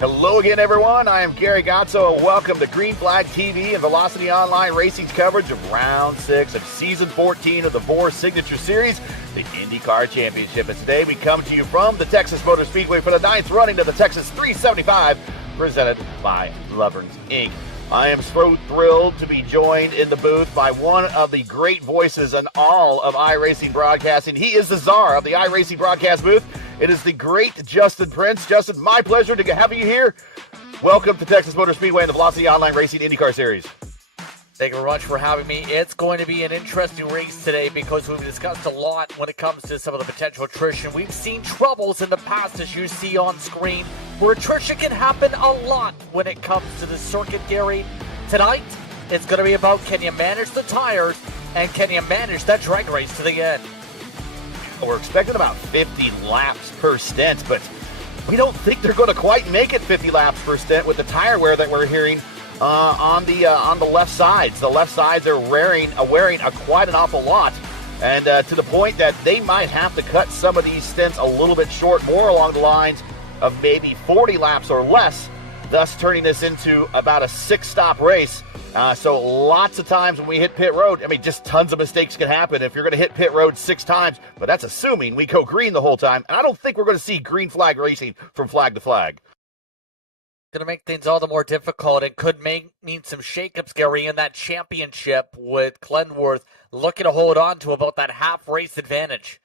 Hello again, everyone. I am Gary Godsoe, and welcome to Green Flag TV and Velocity Online Racing's coverage of Round 6 of Season 14 of the VOR Signature Series, the IndyCar Championship. And today we come to you from the Texas Motor Speedway for the 9th running of the Texas 375, presented by Lovern, Inc. I am so thrilled to be joined in the booth by one of the great voices in all of iRacing broadcasting. He is the czar of the iRacing broadcast booth. It is the great Justin Prince. Justin, my pleasure to have you here. Welcome to Texas Motor Speedway and the Velocity Online Racing IndyCar Series. Thank you very much for having me. It's going to be an interesting race today because we've discussed a lot when it comes to some of the potential attrition. We've seen troubles in the past, as you see on screen, where attrition can happen a lot when it comes to the circuit, Gary. Tonight, it's going to be about, can you manage the tires and can you manage that drag race to the end? We're expecting about 50 laps per stint, but we don't think they're going to quite make it 50 laps per stint with the tire wear that we're hearing on the left sides. The left sides are wearing quite an awful lot, and to the point that they might have to cut some of these stints a little bit short, more along the lines of maybe 40 laps or less, thus turning this into about a 6-stop race. So lots of times when we hit pit road, just tons of mistakes can happen if you're going to hit pit road 6 times, but that's assuming we go green the whole time. And I don't think we're going to see green flag racing from flag to flag. Going to make things all the more difficult and could mean some shakeups, Gary, in that championship with Glenworth looking to hold on to about that half race advantage.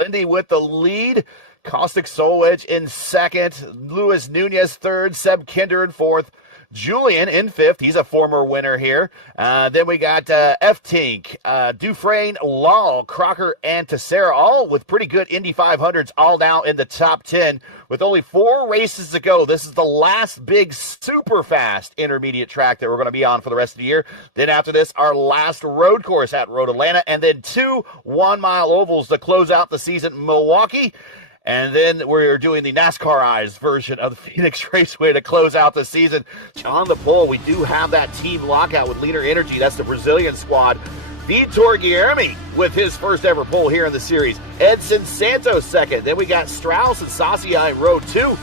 Lindy with the lead. Caustic Soul Wedge in second. Luis Nunez third. Seb Kinder in fourth. Julian in fifth. He's a former winner here. Then we got F-Tink, Dufresne, Law, Crocker, and Teixeira, all with pretty good Indy 500s, all now in the top 10. With only 4 races to go, this is the last big super fast intermediate track that we're going to be on for the rest of the year. Then after this, our last road course at Road Atlanta, and then 2 one-mile ovals to close out the season, Milwaukee. And then we're doing the NASCAR-ized version of the Phoenix Raceway to close out the season. On the pole, we do have that team lockout with Leader Energy. That's the Brazilian squad. Vitor Guilherme with his first ever pole here in the series. Edson Santos second. Then we got Strauss and Sasia in row 2.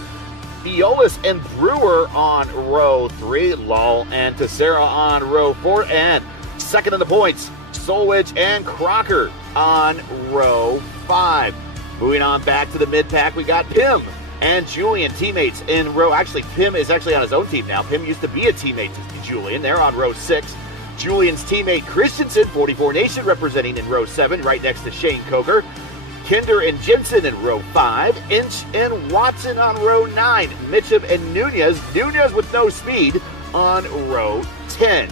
Violas and Brewer on row 3. Lal and Teixeira on row 4. And second in the points, Solwich and Crocker on row 5. Moving on back to the mid-pack, we got Pim and Julian, teammates in row... Actually, Pim is actually on his own team now. Pim used to be a teammate to Julian. They're on row 6. Julian's teammate Christensen, 44 Nation, representing in row 7, right next to Shane Coker. Kinder and Jensen in row 5. Inch and Watson on row 9. Mitchum and Nunez with no speed, on row 10.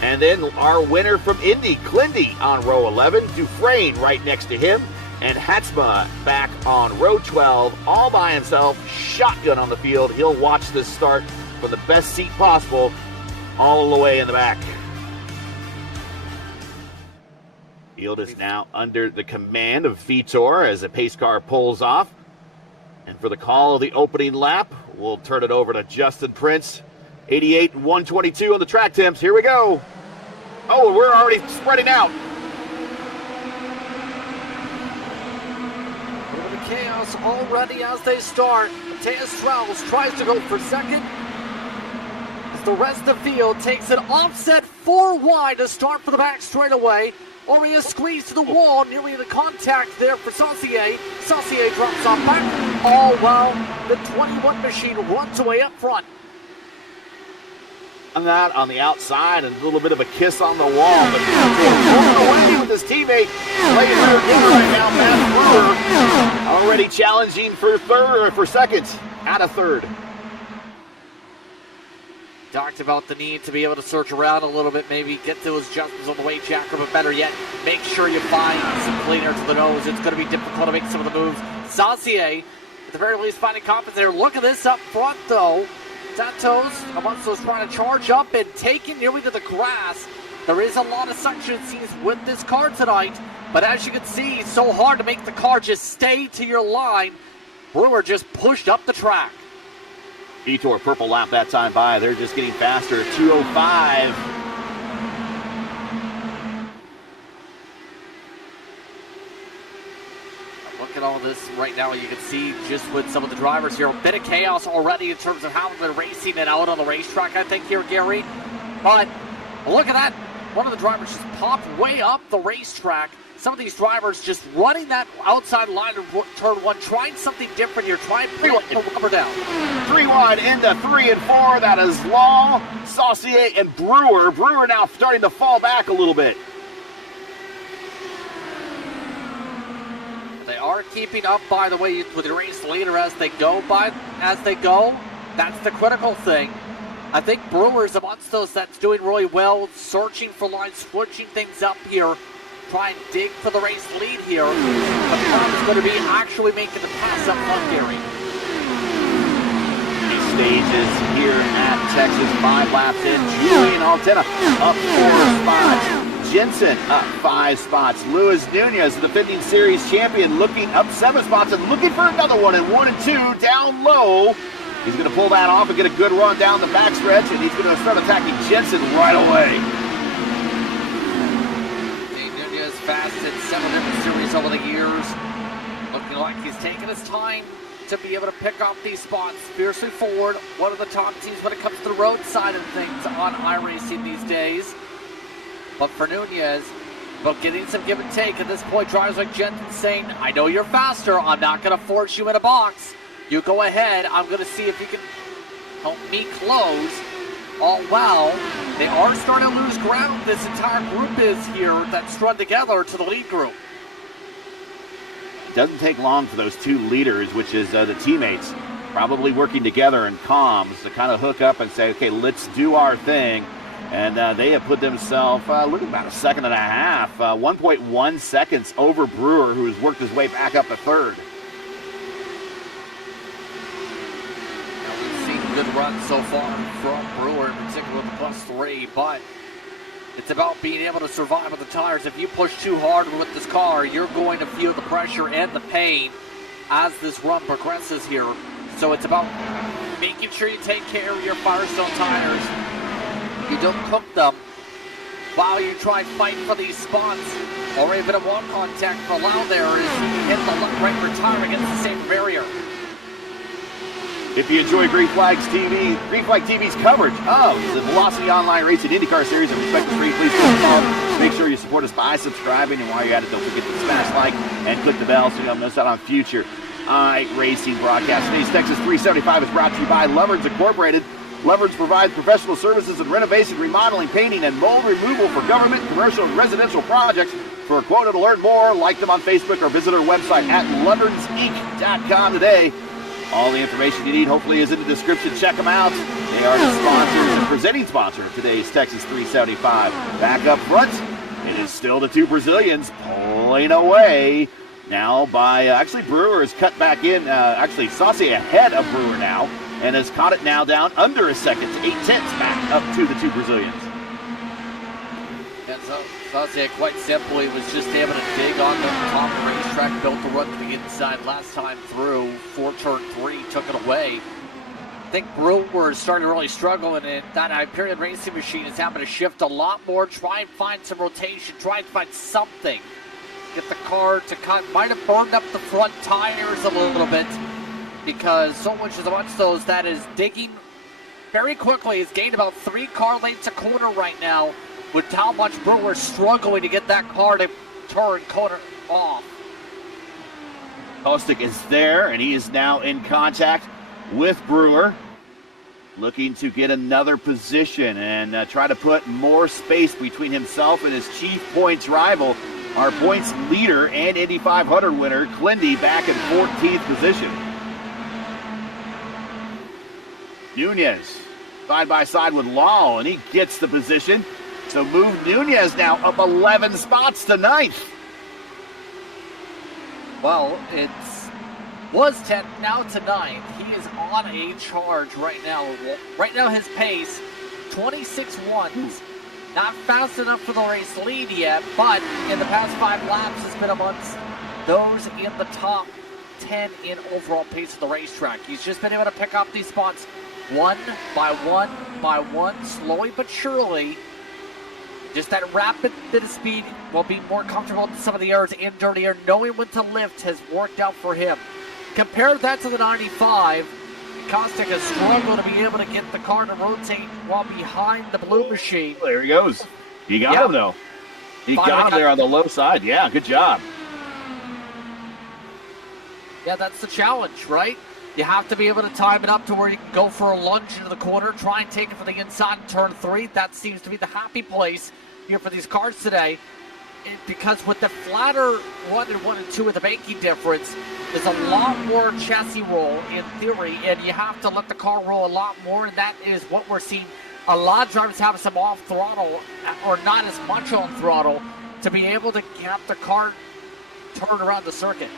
And then our winner from Indy, Clindy, on row 11. Dufresne right next to him. And Hatzma back on row 12, all by himself, shotgun on the field. He'll watch this start from the best seat possible, all the way in the back. Field is now under the command of Vitor as the pace car pulls off. And for the call of the opening lap, we'll turn it over to Justin Prince. 88 and 122 on the track temps. Here we go. Oh, we're already spreading out. Chaos already as they start. Mateus Strauss tries to go for second as the rest of the field takes an offset 4 wide to start for the back straightaway. Oriya squeezed to the wall, nearly the contact there for Saucier. Saucier drops off back, all while the 21 machine runs away up front. That on the outside and a little bit of a kiss on the wall, but pulling away with his teammate playing rear end right now. Matt Brewer already challenging for second out of third. Talked about the need to be able to search around a little bit, maybe get those jumps on the way jacker, but better yet, make sure you find some cleaner to the nose. It's going to be difficult to make some of the moves. Saucier, at the very least, finding confidence there. Look at this up front, though. Santos, Alonso's trying to charge up and take it nearly to the grass. There is a lot of suction scenes with this car tonight, but as you can see, it's so hard to make the car just stay to your line. Brewer just pushed up the track. Vitor purple lap that time by. They're just getting faster. 205. Look at all all this right now. You can see just with some of the drivers here, a bit of chaos already in terms of how they're racing it out on the racetrack, I think, here, Gary. But look at that. One of the drivers just popped way up the racetrack. Some of these drivers just running that outside line of turn one, trying something different here, trying to put the rubber down. 3 wide into 3 and 4. That is Law, Saucier, and Brewer. Brewer now starting to fall back a little bit. They are keeping up, by the way, with the race leader as they go. That's the critical thing. I think Brewer's amongst those that's doing really well, searching for lines, switching things up here, try and dig for the race lead here. The problem is going to be actually making the pass up front, Gary. These stages here at Texas, 5 laps in. Julian Altena up 4 spots. Jensen up 5 spots. Luis Nunez, the defending series champion, looking up 7 spots and looking for another one in 1 and 2 down low. He's going to pull that off and get a good run down the backstretch, and he's going to start attacking Jensen right away. Nunez fast in 7 different series over the years. Looking like he's taking his time to be able to pick off these spots. Fiercely forward, one of the top teams when it comes to the road side of things on iRacing these days. But for Nunez, but getting some give and take at this point, drivers like Jensen saying, I know you're faster, I'm not going to force you in a box. You go ahead, I'm going to see if you can help me close. All while they are starting to lose ground. This entire group is here that's strung together to the lead group. It doesn't take long for those 2 leaders, which is the teammates, probably working together in comms to kind of hook up and say, okay, let's do our thing. And they have put themselves, look at about a second and a half, 1.1 seconds over Brewer, who has worked his way back up to 3rd. Good run so far from Brewer, in particular with the +3, but it's about being able to survive with the tires. If you push too hard with this car, you're going to feel the pressure and the pain as this run progresses here. So it's about making sure you take care of your Firestone tires. You don't cook them while you try and fight for these spots, or even a wall contact for allow there is hit the right rear tire against the same barrier. If you enjoy Green Flag TV's coverage of the Velocity Online Racing IndyCar Series and respect the street, please make sure you support us by subscribing. And while you're at it, don't forget to smash like and click the bell so you don't miss out on future iRacing broadcasts. Today's Texas 375 is brought to you by Lovern's Incorporated. Lovern's provides professional services in renovation, remodeling, painting, and mold removal for government, commercial, and residential projects. For a quote or to learn more, like them on Facebook or visit our website at lovernsinc.com today. All the information you need hopefully is in the description. Check them out. They are the sponsors and presenting sponsor of today's Texas 375. Back up front, it is still the 2 Brazilians pulling away now by, actually Brewer has cut back in, actually Saucier ahead of Brewer now, and has caught it now down under a second to 8/10 back up to the 2 Brazilians. And so Saucier quite simply was just able to dig on the top of the racetrack, built the run to the inside last time through, for turn 3, took it away. I think Brewer is starting to really struggle, and that Hyperion Racing machine is having to shift a lot more, try and find some rotation, try and find something. Get the car to might have burned up the front tires a little bit, because so much is amongst those that is digging very quickly. He's gained about 3 car lengths a corner right now, with how much Brewer struggling to get that car to turn corner off. Bostic is there, and he is now in contact with Brewer, looking to get another position and try to put more space between himself and his chief points rival, our points leader and Indy 500 winner, Clindy, back in 14th position. Nunez side by side with Law, and he gets the position. So move Nunez now up 11 spots to 9th. Well, was 10th, now to 9th. He is on a charge right now. Right now his pace, 26.1. Not fast enough for the race lead yet, but in the past 5 laps has been amongst those in the top 10 in overall pace of the racetrack. He's just been able to pick up these spots one by one by one, slowly but surely, Just that rapid bit of speed while being more comfortable in some of the areas in dirty air, knowing when to lift has worked out for him. Compare that to the 95. Kostic has struggled to be able to get the car to rotate while behind the blue machine. There he goes. He got him, though. He got him there on the low side. Yeah, good job. Yeah, that's the challenge, right? You have to be able to time it up to where you can go for a lunge into the corner, try and take it from the inside in turn 3. That seems to be the happy place here for these cars today. Because with the flatter 1 and 1 and 2 with the banking difference, there's a lot more chassis roll in theory, and you have to let the car roll a lot more, and that is what we're seeing. A lot of drivers have some off throttle, or not as much on throttle, to be able to have the car turn around the circuit.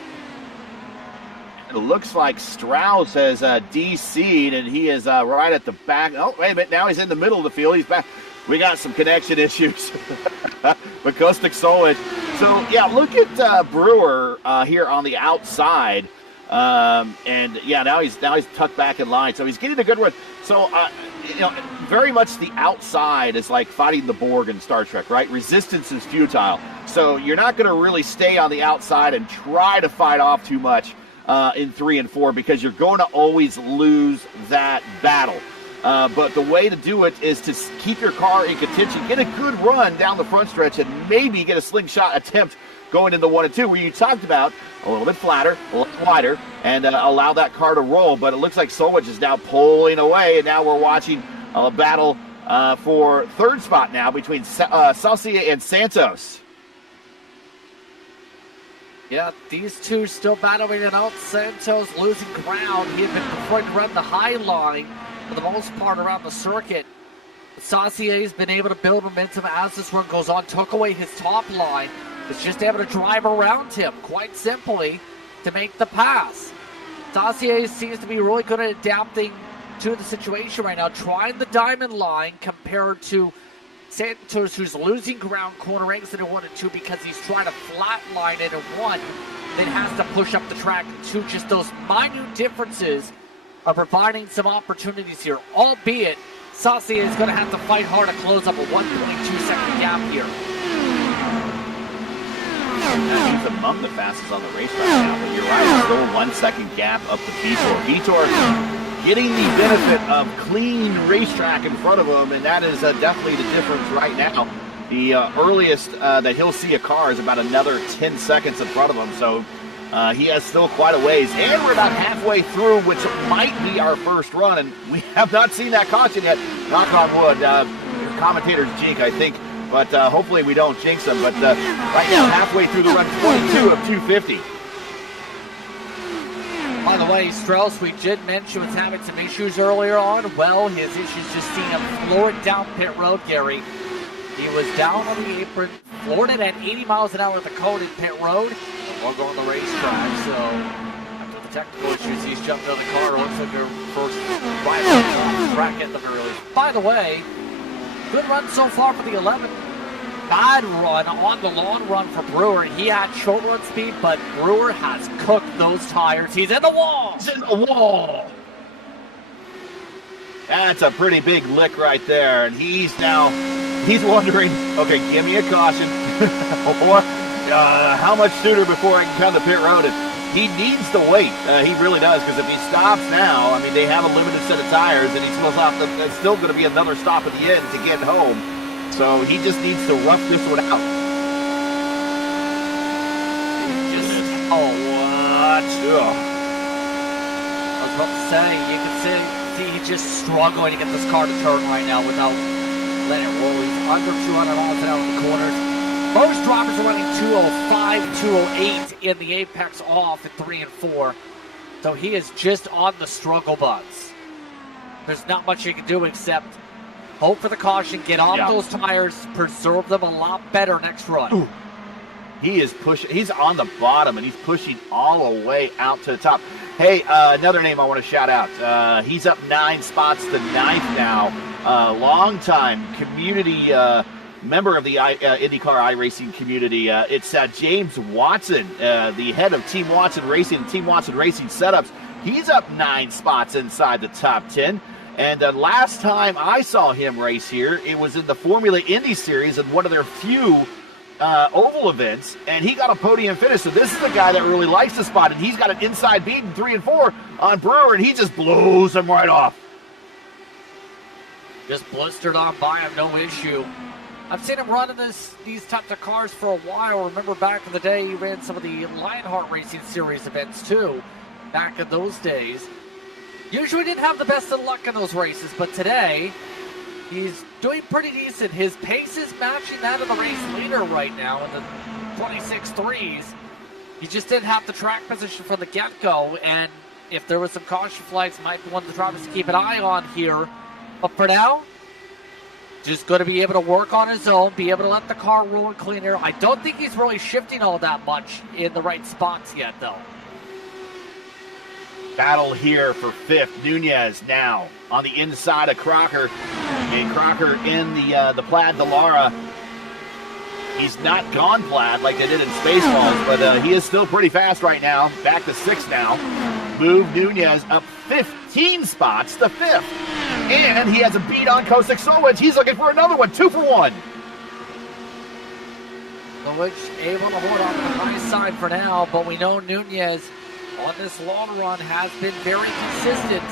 It looks like Strauss has DC'd, and he is right at the back. Oh, wait a minute. Now he's in the middle of the field. He's back. We got some connection issues with Kostic Solage. So, yeah, look at Brewer here on the outside. And, yeah, now he's tucked back in line. So he's getting a good run. So, very much the outside is like fighting the Borg in Star Trek, right? Resistance is futile. So you're not going to really stay on the outside and try to fight off too much in 3 and 4 because you're going to always lose that battle. But the way to do it is to keep your car in contention, get a good run down the front stretch, and maybe get a slingshot attempt going into 1 and 2, where you talked about a little bit flatter, a little wider, and allow that car to roll. But it looks like Solwich is now pulling away, and now we're watching a battle for third spot now between Saucier and Santos. Yeah, these two still battling it out. Santos losing ground. He had been preferring to run the high line for the most part around the circuit. Saucier's been able to build momentum as this run goes on. Took away his top line. Was just able to drive around him, quite simply, to make the pass. Saucier seems to be really good at adapting to the situation right now. Trying the diamond line compared to Santos, who's losing ground corner exit in 1 and 2 because he's trying to flatline it in 1, then has to push up the track in 2. Just those minute differences are providing some opportunities here, albeit Saucier is going to have to fight hard to close up a 1.2-second gap here. He's among the fastest on the racetrack now, but you're right, still a 1-second gap up to Vitor. Vitor getting the benefit of clean racetrack in front of him, and that is definitely the difference right now. The earliest that he'll see a car is about another 10 seconds in front of him, so he has still quite a ways. And we're about halfway through, which might be our first run, and we have not seen that caution yet. Knock on wood. Commentators jink, I think, but hopefully we don't jinx them. But right now, halfway through the run, 22 of 250. By the way, Strauss, we did mention was having some issues earlier on. Well, his issues just seeing him floored down pit road, Gary. He was down on the apron, floored it at 80 miles an hour at the cone in pit road. We'll go on the racetrack, so after the technical issues, he's jumped out of the car. Looks like their first ride on the track at the very least. By the way, good run so far for the 11. Bad run on the long run for Brewer. He had short run speed, but Brewer has cooked those tires. He's in the wall. He's in the wall. That's a pretty big lick right there, and he's wondering, okay, give me a caution. Or how much sooner before I can come to pit road? And he needs to wait. He really does, because if he stops now, I mean, they have a limited set of tires, and it's still going to be another stop at the end to get home. So he just needs to rough this one out. What? I was about to say, you can see he's just struggling to get this car to turn right now without letting it roll. He's under 200 miles an hour in the corners. Most drivers are running 205, 208 in the apex off at 3 and 4. So he is just on the struggle bus. There's not much you can do except hope for the caution, get off those tires, preserve them a lot better next run. Ooh. He is pushing. He's on the bottom, and he's pushing all the way out to the top. Hey, another name I want to shout out. He's up 9 spots to 9th now. Long-time community member of the IndyCar iRacing community. It's James Watson, the head of Team Watson Racing, Team Watson Racing Setups. He's up 9 spots inside the top 10. And last time I saw him race here, it was in the Formula Indy Series in one of their few oval events, and he got a podium finish. So this is the guy that really likes the spot, and he's got an inside beat in 3 and 4 on Brewer, and he just blows him right off. Just blistered on by him, no issue. I've seen him running these types of cars for a while. Remember back in the day, he ran some of the Lionheart Racing Series events too, back in those days. Usually didn't have the best of luck in those races, but today, he's doing pretty decent. His pace is matching that of the race leader right now in the 26.3s. He just didn't have the track position from the get-go, and if there was some caution flags, might be one of the drivers to keep an eye on here. But for now, just going to be able to work on his own, be able to let the car roll cleaner. I don't think he's really shifting all that much in the right spots yet, though. Battle here for 5th. Nunez now on the inside of Crocker. And Crocker in the Plaid Dallara. He's not gone plaid like they did in Spaceballs, but he is still pretty fast right now. Back to 6th now. Move Nunez up 15 spots to 5th. And he has a beat on Kostik Solwich. He's looking for another one. 2 for 1. Solwich able to hold on to the high side for now, but we know Nunez on this long run has been very consistent.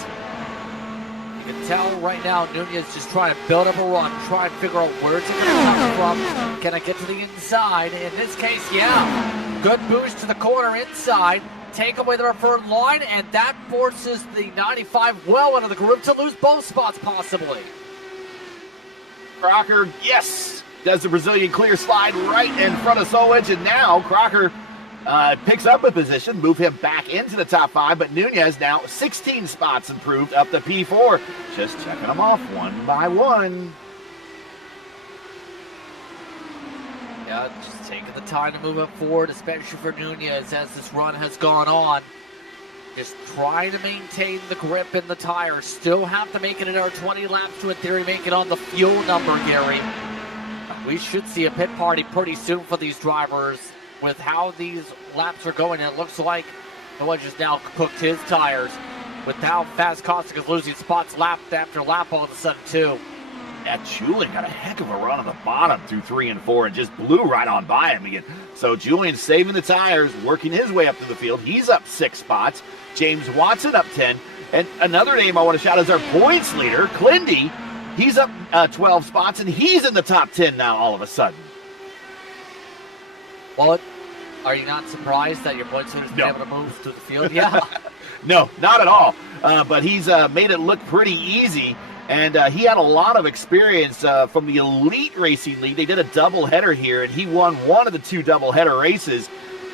You can tell right now Nunez just trying to build up a run, try and figure out where's it going to come from. Can I get to the inside? In this case, yeah. Good boost to the corner inside. Take away the preferred line, and that forces the 95 well into the group to lose both spots possibly. Crocker, yes, does the Brazilian clear slide right in front of Solwich, and now Crocker picks up a position, move him back into the top 5, but Nunez now 16 spots improved up to P4. Just checking them off one by one. Yeah, just taking the time to move up forward, especially for Nunez as this run has gone on. Just trying to maintain the grip in the tires. Still have to make it another 20 laps to, in theory, make it on the fuel number, Gary. We should see a pit party pretty soon for these drivers. With how these laps are going, it looks like Noah just now cooked his tires. With how fast Kostik is losing spots lap after lap all of a sudden, too. Yeah, Julian got a heck of a run on the bottom through 3 and 4 and just blew right on by him again. So Julian saving the tires, working his way up to the field. He's up 6 spots. James Watson up 10. And another name I want to shout is our points leader, Clindy. He's up 12 spots, and he's in the top 10 now all of a sudden. Well, are you not surprised that your points leader's been able to move through the field? Yeah. No, not at all. But he's made it look pretty easy. And he had a lot of experience from the Elite Racing League. They did a doubleheader here, and he won one of the 2 doubleheader races.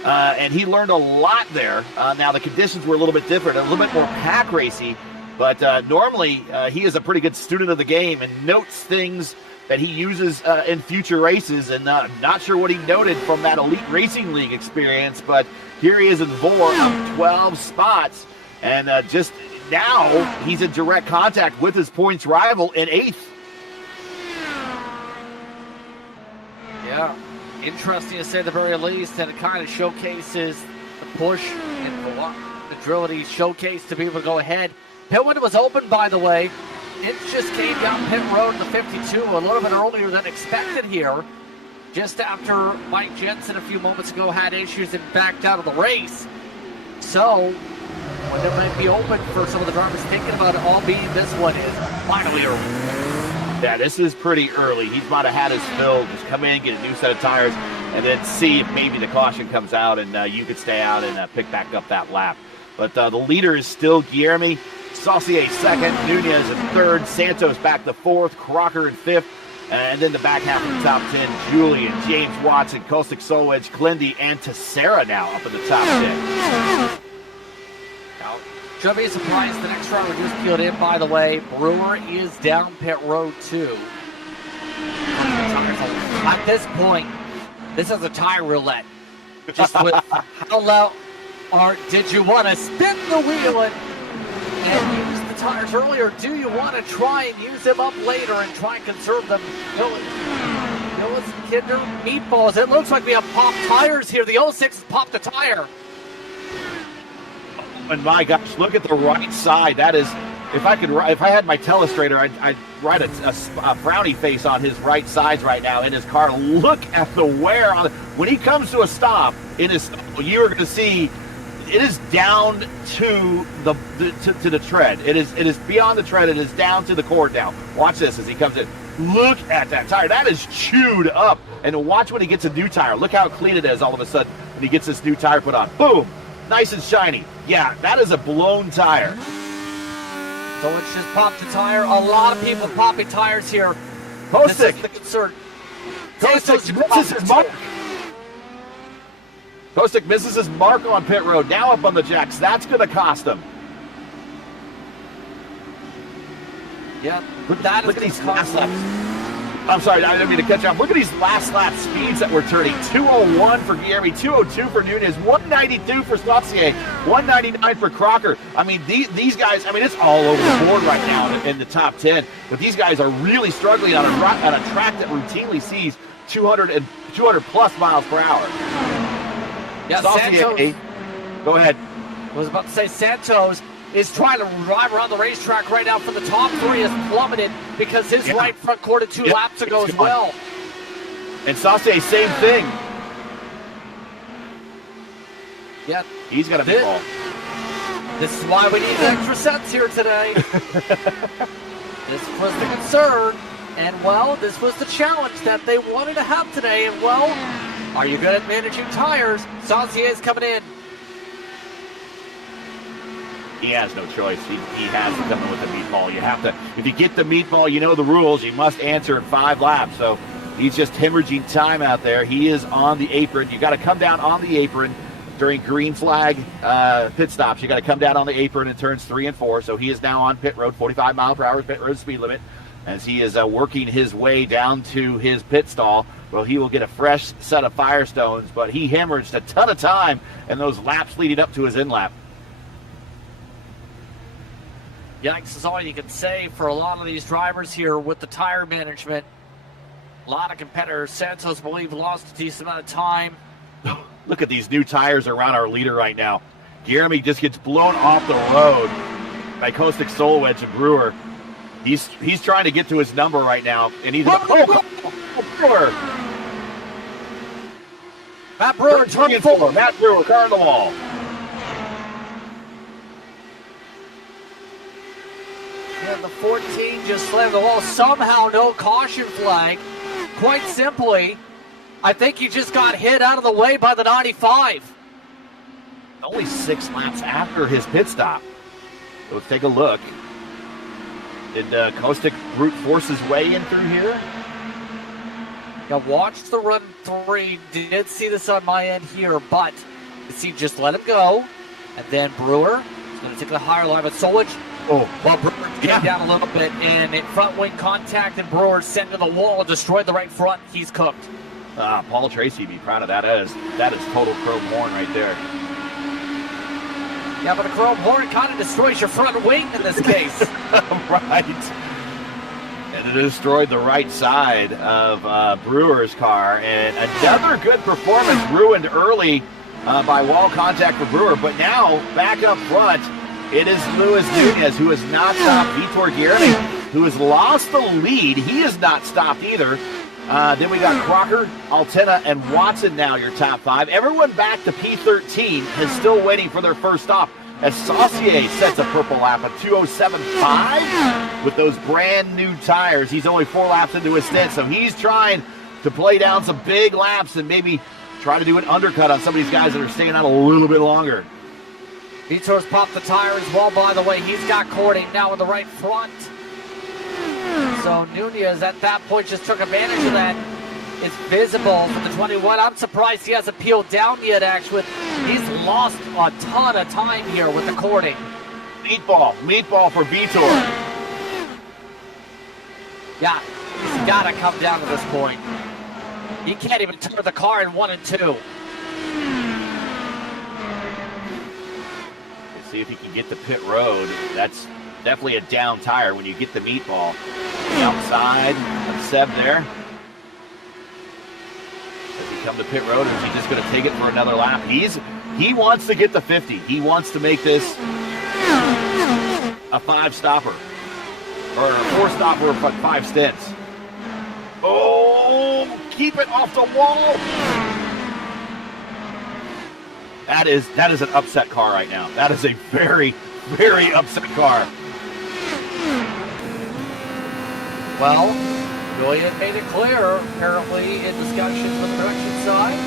And he learned a lot there. Now, the conditions were a little bit different, a little bit more pack racy. But normally, he is a pretty good student of the game and notes things that he uses in future races. And not sure what he noted from that Elite Racing League experience. But here he is in VOR up 12 spots. And just now, he's in direct contact with his points rival in 8th. Yeah, interesting to say the very least, and it kind of showcases the push and the agility showcase to be able to go ahead. Pit window was open, by the way. It just came down pit road in the 52 a little bit earlier than expected here. Just after Mike Jensen a few moments ago had issues and backed out of the race. So, when it might be open for some of the drivers thinking about it, albeit this one is finally early. Yeah, this is pretty early. He might have had his fill, just come in, get a new set of tires, and then see if maybe the caution comes out and you could stay out and pick back up that lap. But the leader is still Guilherme. Saucier 2nd, Nunez in 3rd, Santos back to 4th, Crocker in 5th, and then the back half of the top 10, Julian, James Watson, Kostik Solwich, Clindy, and Tessera now up in the top 10. Now, shouldn't be surprised the next driver just peeled in, by the way. Brewer is down pit road 2. At this point, this is a tire roulette. Just with how low, or did you want to spin the wheel and use the tires earlier? Do you want to try and use them up later and try and conserve them? Noah's Kinder Meatballs. It looks like we have popped tires here. The 06 has popped a tire. And my gosh, look at the right side. That is if I had my telestrator, I'd write a frowny face on his right sides right now in his car. Look at the wear on it. When he comes to a stop in his, you're going to see it is down to the tread. It is beyond the tread. It is down to the cord now. Watch this as he comes in. Look at that tire. That is chewed up. And watch when he gets a new tire. Look how clean it is all of a sudden when he gets this new tire put on. Boom. Nice and shiny. Yeah, that is a blown tire. So let's just pop the tire. A lot of people popping tires here. Kostic. This is the concern. Kostic misses his mark. Kostic misses his mark on pit road. Now up on the jacks. That's going to cost him. Yeah, look at these last laps. I'm sorry, I didn't mean to cut you off. Look at these last lap speeds that we're turning. 201 for Guillermi, 202 for Nunez, 192 for Saucier, 199 for Crocker. I mean, these guys, I mean, it's all over the board right now in the top 10. But these guys are really struggling on a track that routinely sees 200 plus miles per hour. Yeah, Saucier, Santos. Go ahead. I was about to say Santos is trying to drive around the racetrack right now from the top three has plummeted because his right front quarter 2 laps ago as well. And Saucier, same thing. Yeah. He's got a big ball. This is why we need extra sets here today. This was the concern. And, well, this was the challenge that they wanted to have today. And, well, are you good at managing tires? Saucier is coming in. He has no choice. He has to come in with the meatball. You have to, if you get the meatball, you know the rules. You must answer in 5 laps. So he's just hemorrhaging time out there. He is on the apron. You got to come down on the apron during green flag pit stops. You got to come down on the apron in turns 3 and 4. So he is now on pit road, 45 mile per hour pit road speed limit, as he is working his way down to his pit stall. Well, he will get a fresh set of Firestones, but he hemorrhaged a ton of time in those laps leading up to his in lap. Yikes is all you can say for a lot of these drivers here with the tire management. A lot of competitors. Santos, I believe, lost a decent amount of time. Look at these new tires around our leader right now. Guillermi just gets blown off the road by Kostic, Solwedge, and Brewer. He's trying to get to his number right now, and he's Brewer. Matt Brewer, turn 4. Matt Brewer, car on the wall. Yeah, the 14 just slammed the wall. Somehow no caution flag. Quite simply, I think he just got hit out of the way by the 95. Only 6 laps after his pit stop. So let's take a look. Did Kostic brute force his way in through here? Yeah, watched the run 3. Did see this on my end here, but you see, just let him go. And then Brewer is going to take the higher line, but Solwedge. Oh, well, Brewer came down a little bit, and it front wing contact, and Brewer sent to the wall and destroyed the right front. He's cooked. Paul Tracy be proud of that. That is total chrome horn right there. Yeah, but a chrome horn kind of destroys your front wing in this case. Right. And it destroyed the right side of Brewer's car. And another good performance ruined early by wall contact for Brewer. But now, back up front, it is Luis Nunez who has not stopped Vitor Guillermi, who has lost the lead. He has not stopped either. Then we got Crocker, Altena, and Watson now, your top 5. Everyone back to P13 is still waiting for their first stop as Saucier sets a purple lap at 2:07.5 with those brand new tires. He's only 4 laps into his stint, so he's trying to play down some big laps and maybe try to do an undercut on some of these guys that are staying out a little bit longer. Vitor's popped the tire as well, by the way. He's got Cordy now in the right front. So Nunez at that point just took advantage of that. It's visible for the 21. I'm surprised he hasn't peeled down yet, actually. He's lost a ton of time here with the cording. Meatball for Vitor. Yeah, he's got to come down to this point. He can't even turn the car in 1 and 2. See if he can get the pit road. That's definitely a down tire when you get the meatball. The outside of Seb there. Does he come to pit road, or is he just going to take it for another lap? He wants to get the 50. He wants to make this a 5-stopper. Or a 4-stopper for 5 stints. Oh, keep it off the wall. That is an upset car right now. That is a very, very upset car. Well, Julian made it clear, apparently, in discussions with the production side,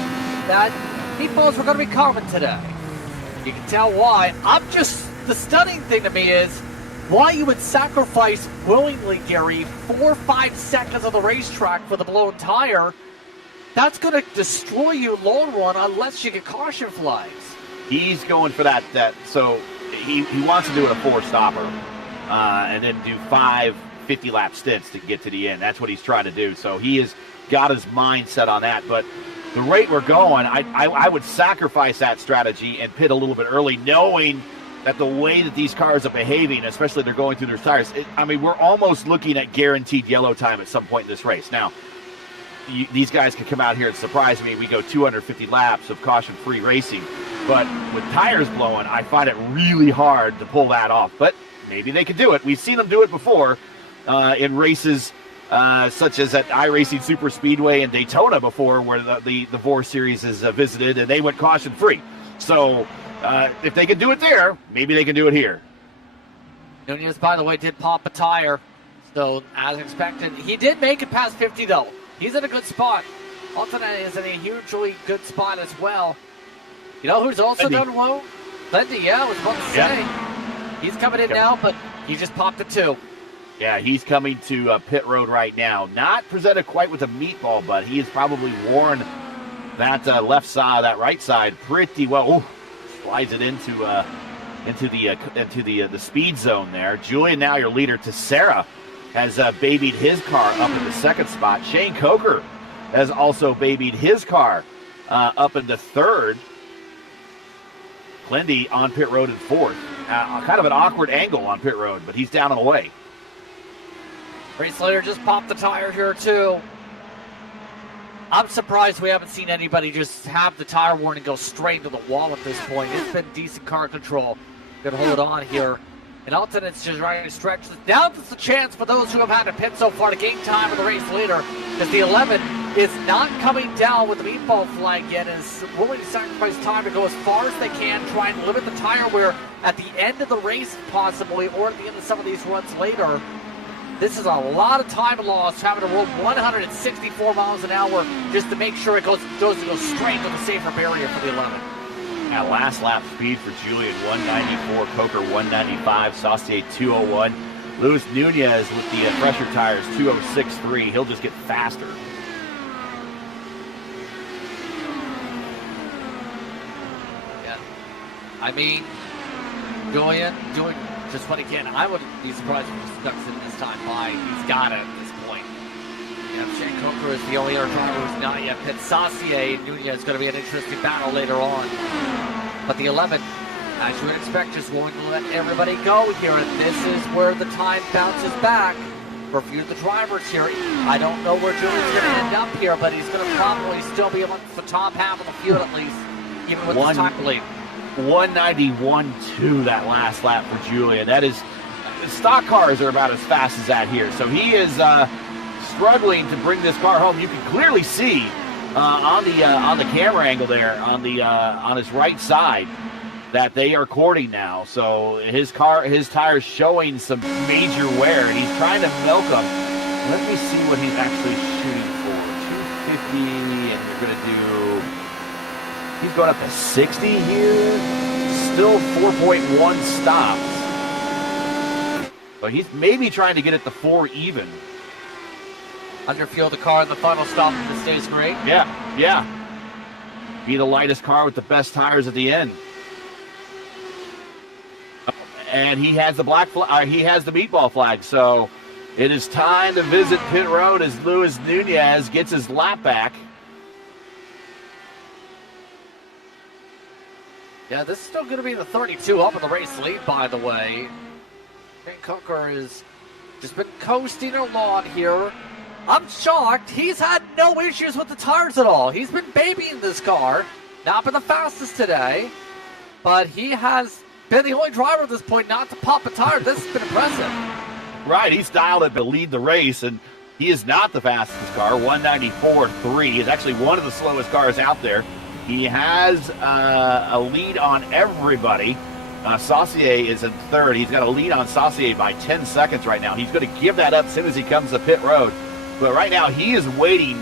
that meatballs were going to be common today. You can tell why. The stunning thing to me is why you would sacrifice willingly, Gary, 4 or 5 seconds on the racetrack for the blown tire. That's going to destroy you long run unless you get caution flags. He's going for that. So he wants to do it a 4-stopper and then do 5 50-lap stints to get to the end. That's what he's trying to do. So he has got his mind set on that. But the rate we're going, I would sacrifice that strategy and pit a little bit early, knowing that the way that these cars are behaving, especially they're going through their tires, we're almost looking at guaranteed yellow time at some point in this race. Now, these guys can come out here and surprise me. We go 250 laps of caution-free racing. But with tires blowing, I find it really hard to pull that off. But maybe they can do it. We've seen them do it before in races such as at iRacing Super Speedway and Daytona before, where the VOR series is visited, and they went caution-free. So if they can do it there, maybe they can do it here. Nunez, by the way, did pop a tire. So, as expected, he did make it past 50, though. He's in a good spot. Alternate is in a hugely good spot as well. You know who's also done well? Lindy, yeah, I was about to say. Yeah. He's coming in now, but he just popped a 2. Yeah, he's coming to pit road right now. Not presented quite with a meatball, but he has probably worn that left side, that right side pretty well. Ooh, slides it into the speed zone there. Julian, now your leader. Teixeira has babied his car up in the 2nd spot. Shane Coker has also babied his car up in the 3rd. Lindy on pit road in 4th. Kind of an awkward angle on pit road, but he's down and away. Race leader just popped the tire here, too. I'm surprised we haven't seen anybody just have the tire warning go straight into the wall at this point. It's been decent car control. Gonna hold on here. And Alton's just trying to stretch. Now it's a chance for those who have had to pit so far to gain time with the race leader, because the 11 is not coming down with the meatball flag yet, and is willing to sacrifice time to go as far as they can, try and limit the tire wear at the end of the race possibly, or at the end of some of these runs later. This is a lot of time lost, having to roll 164 miles an hour just to make sure it goes straight to the safer barrier for the 11. Now, last lap speed for Julian, 194, Coker 195, Saucier 201. Luis Nunez with the fresher tires, 206.3. He'll just get faster. Yeah. I mean, Julian doing just what he can. I wouldn't be surprised if he stuck in this time by. He's got it at this point. Yeah, Shane Coker is the only other driver who's not yet pit. Saucier, Nunez is going to be an interesting battle later on. But the 11, as you would expect, just willing to let everybody go here. And this is where the time bounces back for a few of the drivers here. I don't know where Julian's going to end up here, but he's going to probably still be amongst the top half of the field at least, even with this time lead. 191.2 that last lap for Julian. That is, stock cars are about as fast as that here. So he is struggling to bring this car home. You can clearly see on the camera angle there on his right side that they are courting now. So his tires showing some major wear, and he's trying to milk them. Let me see what he's actually shooting for. 250, and you're going to do. He's going up to 60 here. Still 4.1 stops. So he's maybe trying to get it to 4 even. Underfuel the car in the final stop in the stays great. Yeah. Be the lightest car with the best tires at the end. And he has the black flag. He has the meatball flag. So it is time to visit pit road as Luis Nunez gets his lap back. Yeah, this is still going to be the 32 up in the race lead, by the way. Shane Coker has just been coasting along here. I'm shocked. He's had no issues with the tires at all. He's been babying this car. Not been the fastest today, but he has been the only driver at this point not to pop a tire. This has been impressive. Right, he's dialed it to lead the race, and he is not the fastest car. 194.3 is actually one of the slowest cars out there. He has a lead on everybody. Saucier is in third. He's got a lead on Saucier by 10 seconds right now. He's going to give that up as soon as he comes to pit road. But right now he is waiting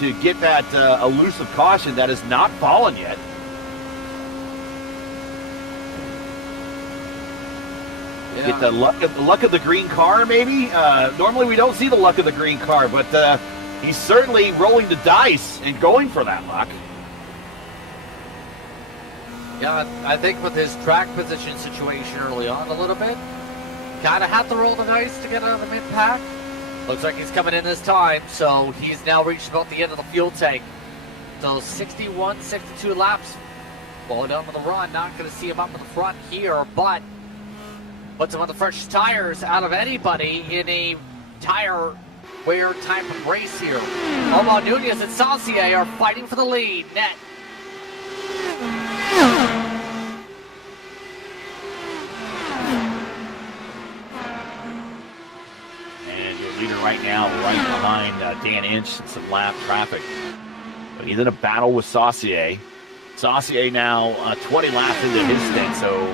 to get that elusive caution that has not fallen yet. Yeah. Get the luck of the green car, maybe. Normally we don't see the luck of the green car, but he's certainly rolling the dice and going for that luck. Yeah, I think with his track position situation early on a little bit, kind of had to roll the dice to get out of the mid-pack. Looks like he's coming in this time, so he's now reached about the end of the fuel tank. So 61, 62 laps. Well down to the run, not going to see him up in the front here, but puts him on the freshest tires out of anybody in a tire wear type of race here. Omar Nunez and Saucier are fighting for the lead. Net. And your leader right now, right behind Dan Inch in some lap traffic. But he's in a battle with Saucier. Saucier now 20 laps into his stint, so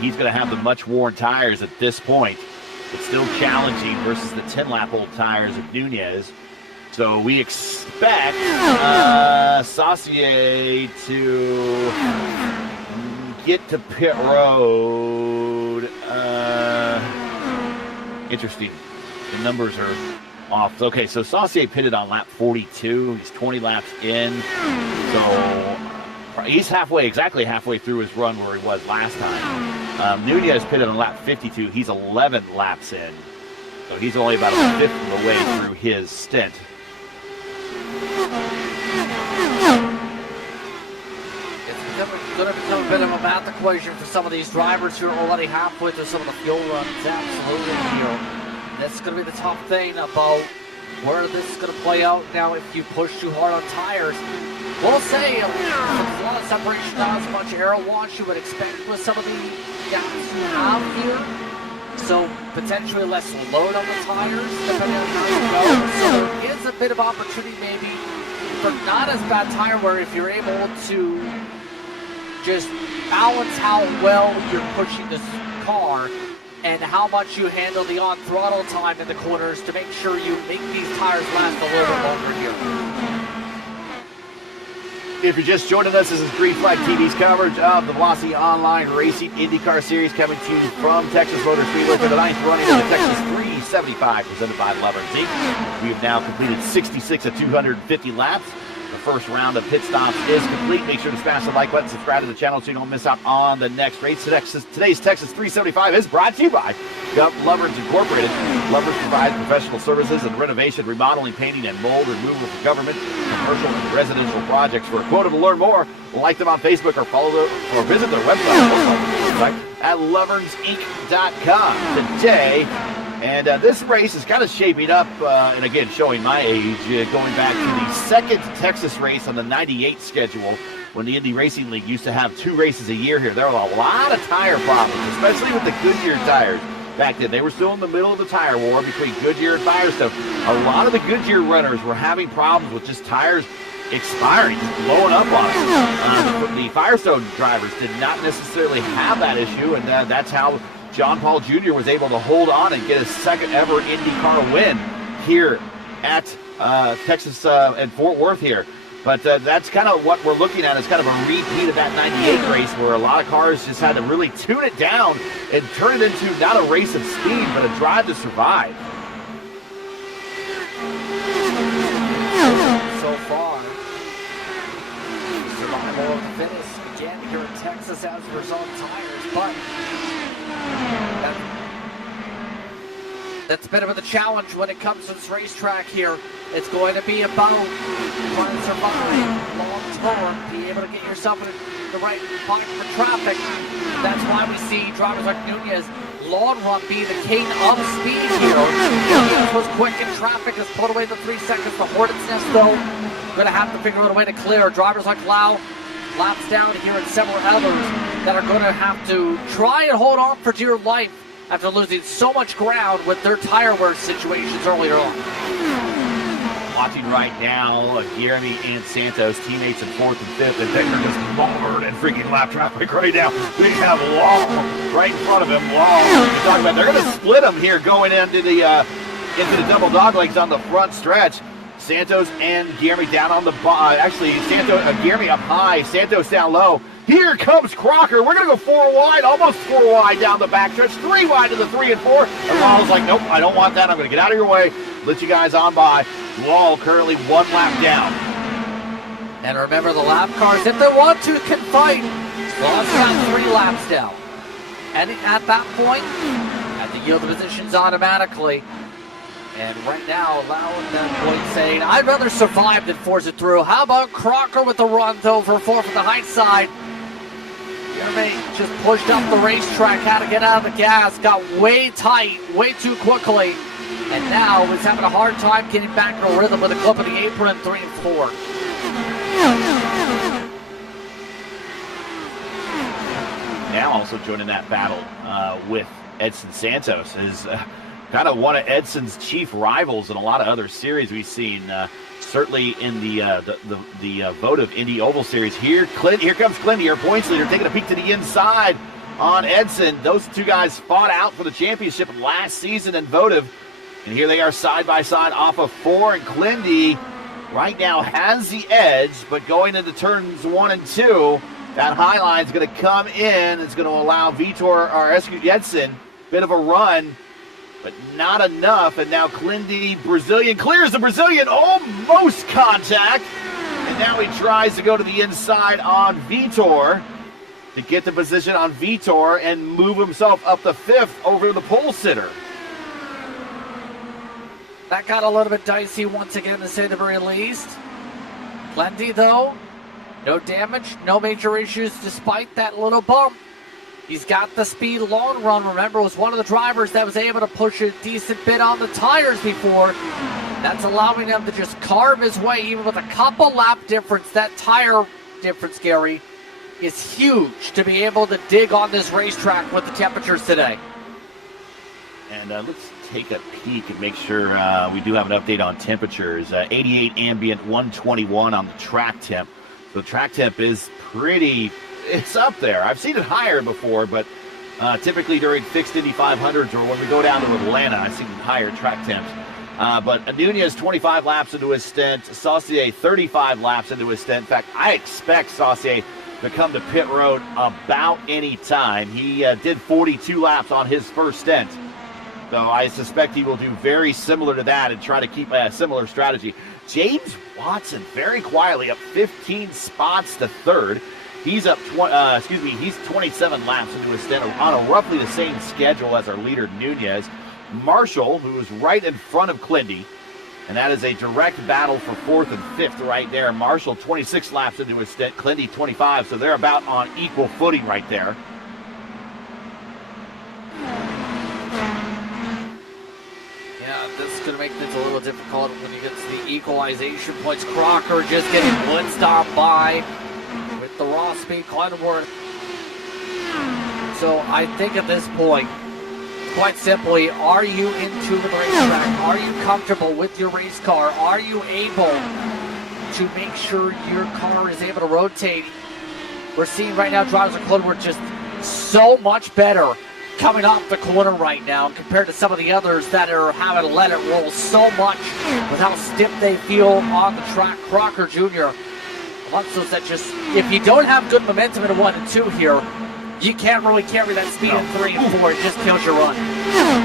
he's going to have the much worn tires at this point. It's still challenging versus the 10-lap-old tires of Nunez. So we expect Saucier to get to pit road. Interesting. The numbers are off. Okay, so Saucier pitted on lap 42. He's 20 laps in. So he's exactly halfway through his run where he was last time. Nunez pitted on lap 52. He's 11 laps in. So he's only about a fifth of the way through his stint. It's going to become a bit of a math equation for some of these drivers who are already halfway through some of the fuel runs. Absolutely here. That's going to be the tough thing about where this is going to play out now if you push too hard on tires. We'll say there's a lot of separation, not as much aero wash you would expect with some of the gaps you have here. So potentially less load on the tires depending on how you go. So there is a bit of opportunity maybe for not as bad tire wear if you're able to just balance how well you're pushing this car and how much you handle the on-throttle time in the corners to make sure you make these tires last a little bit longer here. If you're just joining us, this is Green Flag TV's coverage of the Velocity Online Racing IndyCar Series coming to you from Texas Motor Speedway for the 9th running of the Texas 375 presented by Lovern. We have now completed 66 of 250 laps. The first round of pit stops is complete. Make sure to smash the like button, subscribe to the channel so you don't miss out on the next race. Today's Texas 375 is brought to you by Lovern Incorporated. Lovern provides professional services and renovation, remodeling, painting, and mold removal for government, commercial, and residential projects. For a quote to learn more, like them on Facebook or visit their website at loversinc.com today. And this race is kind of shaping up, and again, showing my age, going back to the second Texas race on the 98 schedule when the Indy Racing League used to have 2 races a year here. There were a lot of tire problems, especially with the Goodyear tires back then. They were still in the middle of the tire war between Goodyear and Firestone. A lot of the Goodyear runners were having problems with just tires expiring, just blowing up on it. The Firestone drivers did not necessarily have that issue, and that's how John Paul Jr. was able to hold on and get his second ever IndyCar win here at Texas and Fort Worth here. But that's kind of what we're looking at. It's kind of a repeat of that 98 race where a lot of cars just had to really tune it down and turn it into not a race of speed, but a drive to survive. So far, survival of the finish again here in Texas as a result of tires, but that's a bit of a challenge when it comes to this racetrack here. It's going to be about trying to survive long term, be able to get yourself in the right pocket for traffic. That's why we see drivers like Nunez long run be the king of speed here. Nunez was quick in traffic, has put away the 3 seconds. The Hornet's Nest, though, going to have to figure out a way to clear. Drivers like Lau, laps down here and several others that are going to have to try and hold on for dear life after losing so much ground with their tire wear situations earlier on. Watching right now, Jeremy and Santos, teammates in 4th and 5th, and they're just lowered and freaking lap traffic right now. We have Law right in front of him. Law, they're going to split him here going into the double doglegs on the front stretch. Santos and Jeremy down on the Jeremy up high, Santos down low. Here comes Crocker. We're going to go 4 wide, almost 4 wide down the backstretch, 3 wide to the 3 and 4. And Law's like, nope, I don't want that. I'm going to get out of your way. Let you guys on by. Law currently 1 lap down. And remember, the lap cars, if they want to, can fight. Law's got 3 laps down. And at that point, had to yield the positions automatically. And right now, allowing that point saying, I'd rather survive than force it through. How about Crocker with the run, though, for 4 from the high side. Jeremy just pushed up the racetrack, had to get out of the gas, got way tight, way too quickly, and now is having a hard time getting back in a rhythm with a clip of the apron, 3 and 4. Now also joining that battle with Edson Santos is kind of one of Edson's chief rivals in a lot of other series we've seen. Certainly in the votive Indy Oval Series. Here comes Clindy, your points leader, taking a peek to the inside on Edson. Those two guys fought out for the championship last season in votive, and here they are side by side off of 4. And Clindy right now has the edge, but going into turns 1 and 2, that high line is going to come in. It's going to allow Edson a bit of a run, but not enough. And now Clindy, Brazilian, clears the Brazilian, almost contact. And now he tries to go to the inside on Vitor to get the position on Vitor and move himself up the 5th over the pole sitter. That got a little bit dicey once again, to say the very least. Clindy, though, no damage, no major issues despite that little bump. He's got the speed long run. Remember, was one of the drivers that was able to push a decent bit on the tires before. That's allowing him to just carve his way, even with a couple lap difference. That tire difference, Gary, is huge to be able to dig on this racetrack with the temperatures today. And let's take a peek and make sure we do have an update on temperatures. 88 ambient, 121 on the track temp. So the track temp is it's up there. I've seen it higher before, but typically during fixed Indy 500s or when we go down to Atlanta, I've seen higher track temps. But Nunez 25 laps into his stint, Saucier 35 laps into his stint. In fact, I expect Saucier to come to pit road about any time. He did 42 laps on his first stint. So I suspect he will do very similar to that and try to keep a similar strategy. James Watson, very quietly, up 15 spots to 3rd. He's up, he's 27 laps into his stint on a roughly the same schedule as our leader, Nunez. Marshall, who is right in front of Clindy, and that is a direct battle for 4th and 5th right there. Marshall, 26 laps into his stint, Clindy, 25, so they're about on equal footing right there. Yeah, this is going to make things a little difficult when you get to the equalization points. Crocker just getting blitzed on by with the raw speed, Clenworth. So I think at this point, quite simply, are you in tune with the racetrack? Are you comfortable with your race car? Are you able to make sure your car is able to rotate? We're seeing right now drivers of Clenworth just so much better coming off the corner right now compared to some of the others that are having to let it roll so much with how stiff they feel on the track. Crocker Jr., amongst those that just, if you don't have good momentum in 1 and 2 here, you can't really carry that speed in 3 and 4. It just kills your run.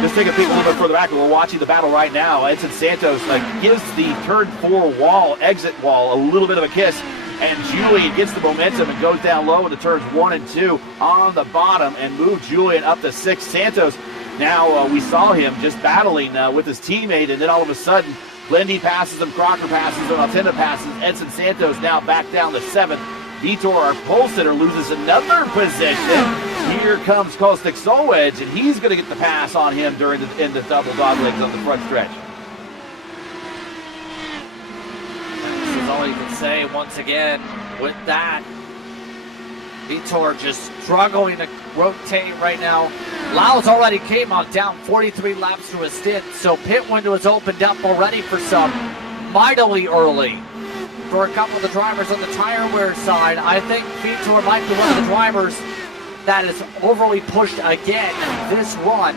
Just take a peek a little bit further back. We're watching the battle right now. Edson Santos gives the turn 4 exit wall, a little bit of a kiss. And Julian gets the momentum and goes down low in the turns 1 and 2 on the bottom and moves Julian up to 6th. Santos, now we saw him just battling with his teammate, and then all of a sudden, Clindy passes him, Crocker passes him, Altenda passes. Edson Santos now back down to 7th. Vitor, our pole sitter, loses another position. Here comes Kostik Solwedge, and he's going to get the pass on him in the double doglegs on the front stretch. This is all you can say once again with that. Vitor just struggling to rotate right now. Lau's already came out down 43 laps through his stint, so pit window is opened up already for some mightily early. For a couple of the drivers on the tire wear side, I think Vitor might be one of the drivers that is overly pushed again this run.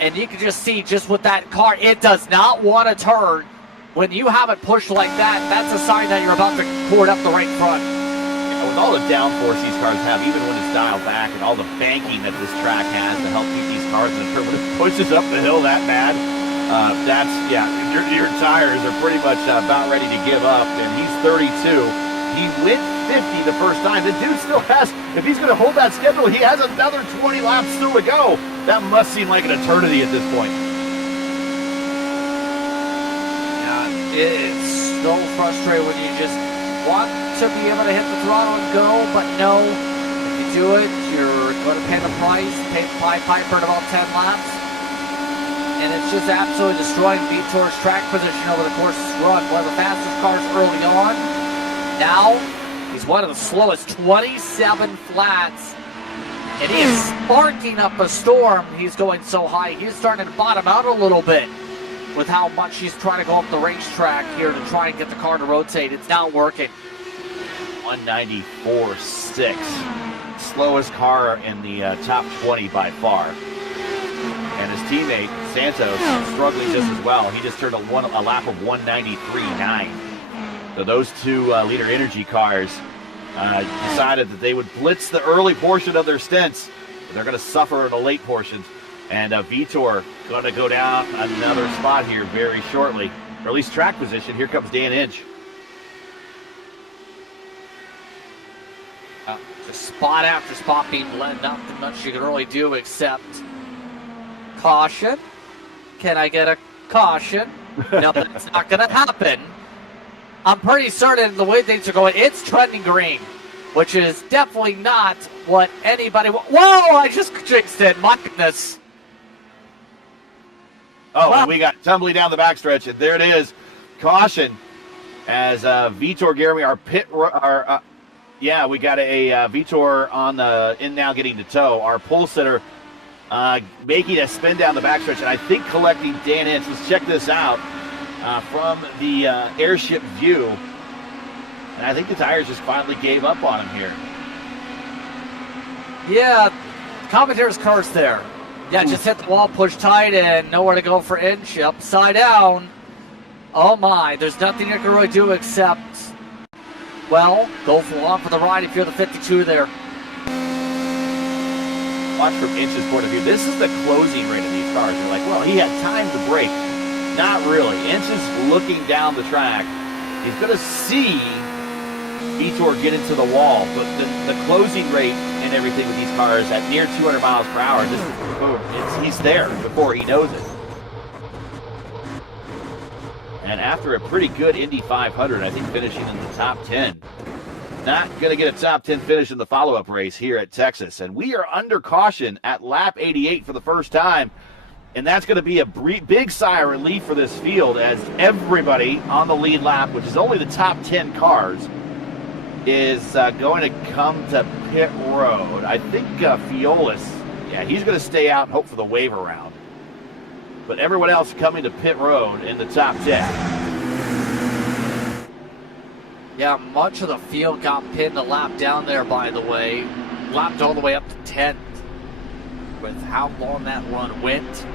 And you can just see just with that car, it does not want to turn. When you have it pushed like that, that's a sign that you're about to pour it up the right front. With all the downforce these cars have, even when it's dialed back, and all the banking that this track has to help keep these cars in the curve, when it pushes up the hill that bad, your tires are pretty much about ready to give up. And he's 32. He went 50 the first time. The dude still has, if he's going to hold that schedule, he has another 20 laps still to go. That must seem like an eternity at this point. Yeah, it's so frustrating when you just want to be able to hit the throttle and go, but no. If you do it, you're going to pay the price, pay the Pied Piper in about 10 laps. And it's just absolutely destroying Vitor's track position over the course of this run. One of the fastest cars early on. Now, he's one of the slowest, 27 flats. And he is sparking up a storm. He's going so high, he's starting to bottom out a little bit with how much he's trying to go up the racetrack here to try and get the car to rotate. It's not working. 194.6. Slowest car in the top 20 by far. And his teammate, Santos, struggling just as well. He just turned a lap of 193.9. So those two Leader Energy cars decided that they would blitz the early portion of their stints. They're going to suffer in the late portions. And Vitor going to go down another spot here very shortly, or at least track position. Here comes Dan Inch. Just spot after spot being blended, nothing much you can really do except caution. Can I get a caution? No, that's not going to happen. I'm pretty certain the way things are going, it's trending green, which is definitely not what anybody... Whoa, I just jinxed it. My goodness. Oh, wow. And we got tumbling down the backstretch, and there it is. Caution as Vitor Garamy, we got a Vitor on the in now getting to tow. Our pole sitter making a spin down the backstretch, and I think collecting Dan Inch. Let's check this out from the airship view. And I think the tires just finally gave up on him here. Yeah, commentator's curse there. Yeah, just hit the wall, push tight, and nowhere to go for Inch. Upside down. Oh my, there's nothing you can really do except, well, go along for the ride if you're the 52 there. Watch from Inch's point of view. This is the closing rate of these cars. You're like, well, he had time to brake. Not really. Inch is looking down the track. He's going to see Vitor get into the wall, but the closing rate and everything with these cars at near 200 miles per hour, he's there before he knows it. And after a pretty good Indy 500, I think finishing in the top 10. Not going to get a top 10 finish in the follow-up race here at Texas. And we are under caution at lap 88 for the first time. And that's going to be a big sigh of relief for this field as everybody on the lead lap, which is only the top 10 cars, is going to come to pit road. I think Fiolis, he's going to stay out and hope for the wave around. But everyone else coming to pit road in the top 10. Yeah, much of the field got pinned a lap down there, by the way. Lapped all the way up to 10th with how long that run went.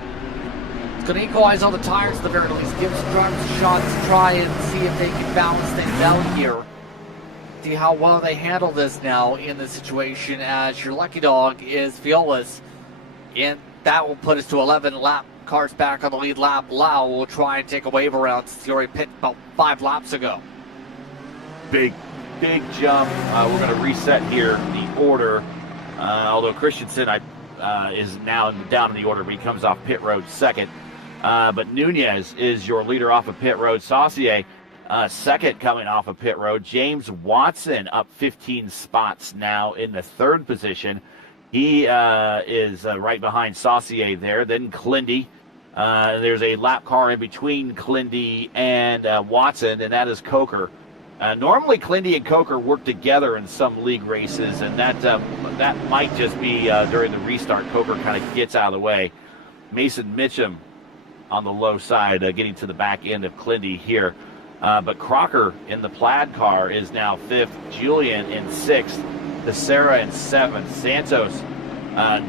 It's going to equalize all the tires at the very least. Give some drivers a shot to try and see if they can balance things out here. See how well they handle this now in this situation, as your lucky dog is Violas. And that will put us to 11 lap cars back on the lead lap. Lau will try and take a wave around since he already pitted about 5 laps ago. Big jump. We're going to reset here the order. Although Christensen is now down in the order, but he comes off pit road second. But Nunez is your leader off of pit road. Saucier second coming off of pit road. James Watson up 15 spots now in the third position. He is right behind Saucier there. Then Clindy. There's a lap car in between Clindy and Watson, and that is Coker. Normally, Clindy and Coker work together in some league races, and that might just be during the restart. Coker kind of gets out of the way. Mason Mitchum on the low side, getting to the back end of Clindy here. But Crocker in the plaid car is now 5th. Julian in 6th. Becerra in 7th. Santos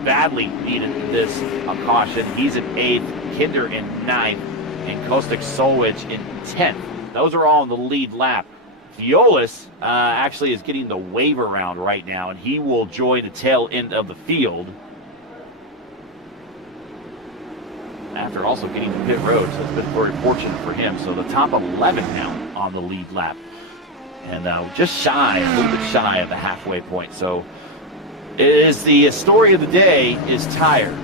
badly needed this caution. He's in 8th. Kinder in 9th. And Kostic Solwich in 10th. Those are all in the lead lap. Violas actually is getting the wave around right now, and he will join the tail end of the field after also getting to pit road, so it's been very fortunate for him. So the top 11 now on the lead lap, and just shy, a little bit shy of the halfway point. So it is the story of the day is tires.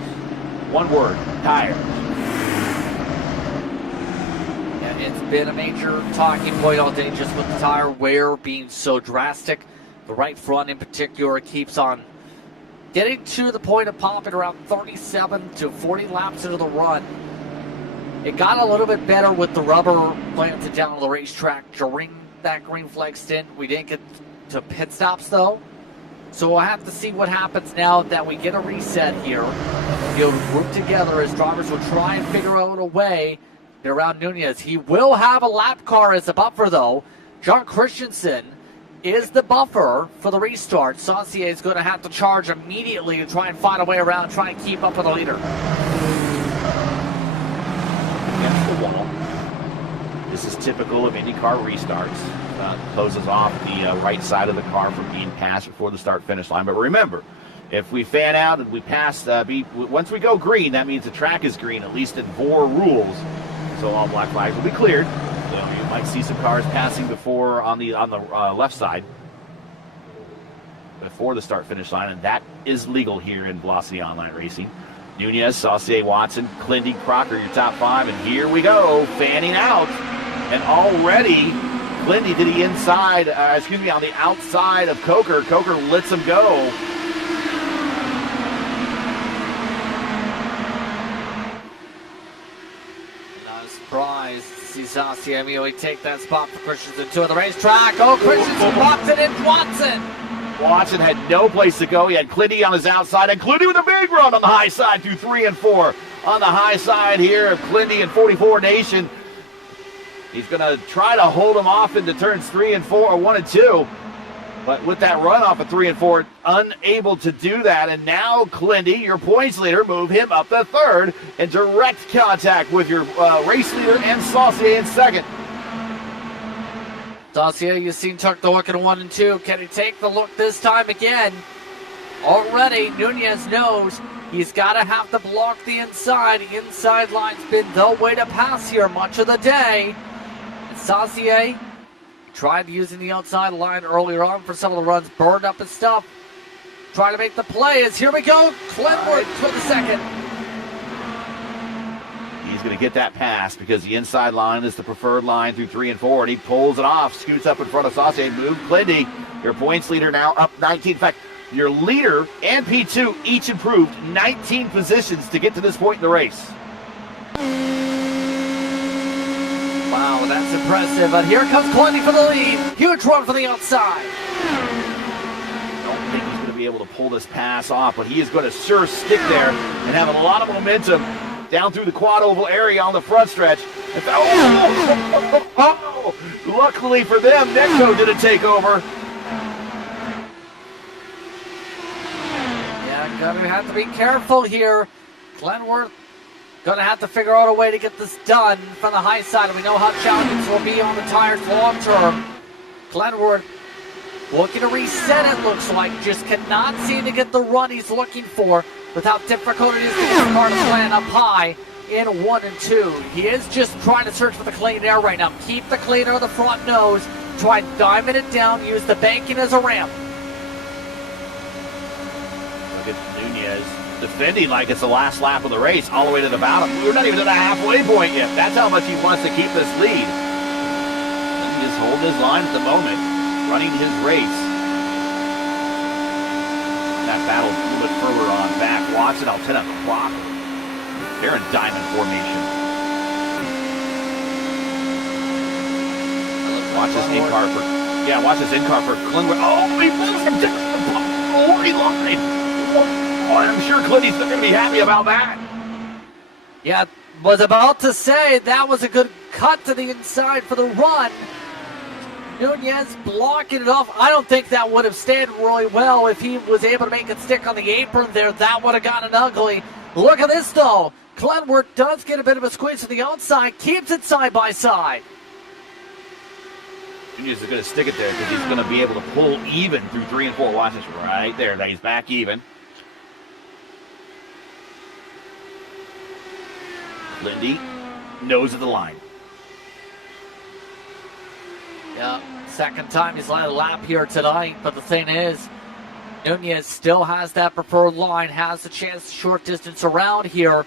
One word, tires. It's been a major talking point all day just with the tire wear being so drastic. The right front in particular keeps on getting to the point of popping around 37 to 40 laps into the run. It got a little bit better with the rubber planted down on the racetrack during that green flag stint. We didn't get to pit stops though. So we'll have to see what happens now that we get a reset here. You'll group together as drivers will try and figure out a way around Nunez. He will have a lap car as a buffer though. John Christensen is the buffer for the restart. Saucier is going to have to charge immediately to try and find a way around, try and keep up with the leader. Against the wall. This is typical of IndyCar restarts. Closes off the right side of the car from being passed before the start-finish line. But remember, if we fan out and we pass, once we go green, that means the track is green, at least in VOR rules. So all black flags will be cleared. So you might see some cars passing before on the left side before the start-finish line, and that is legal here in Velocity Online Racing. Nunez, Saucier, Watson, Clindy, Crocker, your top 5, and here we go, fanning out, and already Clindy to the inside, on the outside of Coker. Coker lets him go. Surprise. See Saucier immediately take that spot for Christensen to the racetrack. Oh, Christensen blocks it in Watson. Watson had no place to go. He had Clindy on his outside, and Clindy with a big run on the high side through 3 and 4. On the high side here of Clindy and 44 Nation. He's going to try to hold him off into turns 3 and 4, or 1 and 2. But with that runoff of 3 and 4, unable to do that. And now Clindy, your points leader, move him up to 3rd in direct contact with your race leader and Saucier in 2nd. Saucier, you've seen tuck the hook in 1 and 2. Can he take the look this time again? Already, Nunez knows he's got to have to block the inside. The inside line's been the way to pass here much of the day. And Saucier tried using the outside line earlier on for some of the runs, burned up his stuff. Trying to make the play as here we go. Clinworth for the 2nd. He's going to get that pass because the inside line is the preferred line through 3 and 4, and he pulls it off, scoots up in front of Saucier. Move Clindy, your points leader now up 19. In fact, your leader and P2 each improved 19 positions to get to this point in the race. Wow, that's impressive. But here comes Clindy for the lead. Huge run for the outside. Don't think he's going to be able to pull this pass off, but he is going to sure stick there and have a lot of momentum down through the quad oval area on the front stretch. Luckily for them, Necco didn't take over. Yeah, gonna have to be careful here. Glenworth gonna have to figure out a way to get this done from the high side. We know how challenging this will be on the tires long term. Glenworth looking to reset it, looks like. Just cannot seem to get the run he's looking for with how difficult it is to get the car to plan up high in 1 and 2. He is just trying to search for the clean air right now. Keep the clean air of the front nose. Try diamond it down. Use the banking as a ramp. Look at Nunez defending like it's the last lap of the race all the way to the bottom. We're not even to the halfway point yet. That's how much he wants to keep this lead. He just holding his line at the moment, running his race. That battle a little bit further on back. Watson, I'll 10 on the clock. They're in diamond formation. Watch this in-car for Yeah, watch this in-car for Clint. Oh, he moves him down the glory line. Oh, I'm sure Clinty's not going to be happy about that. Yeah, was about to say that was a good cut to the inside for the run. Nunez blocking it off. I don't think that would have stayed really well if he was able to make it stick on the apron there. That would have gotten ugly. Look at this, though. Glenworth does get a bit of a squeeze to the outside, keeps it side by side. Nunez is going to stick it there because he's going to be able to pull even through 3 and 4. Watch this right there. Now he's back even. Lindy, nose of the line. Yeah, second time he's led a lap here tonight, but the thing is, Nunez still has that preferred line, has the chance to short distance around here.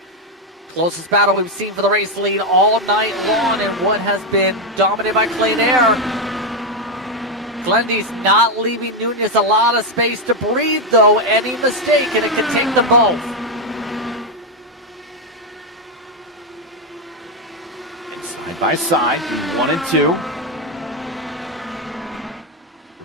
Closest battle we've seen for the race lead all night long, and what has been dominated by clean air. Glendy's not leaving Nunez a lot of space to breathe, though. Any mistake, and it can take them both. And side by side, 1 and 2.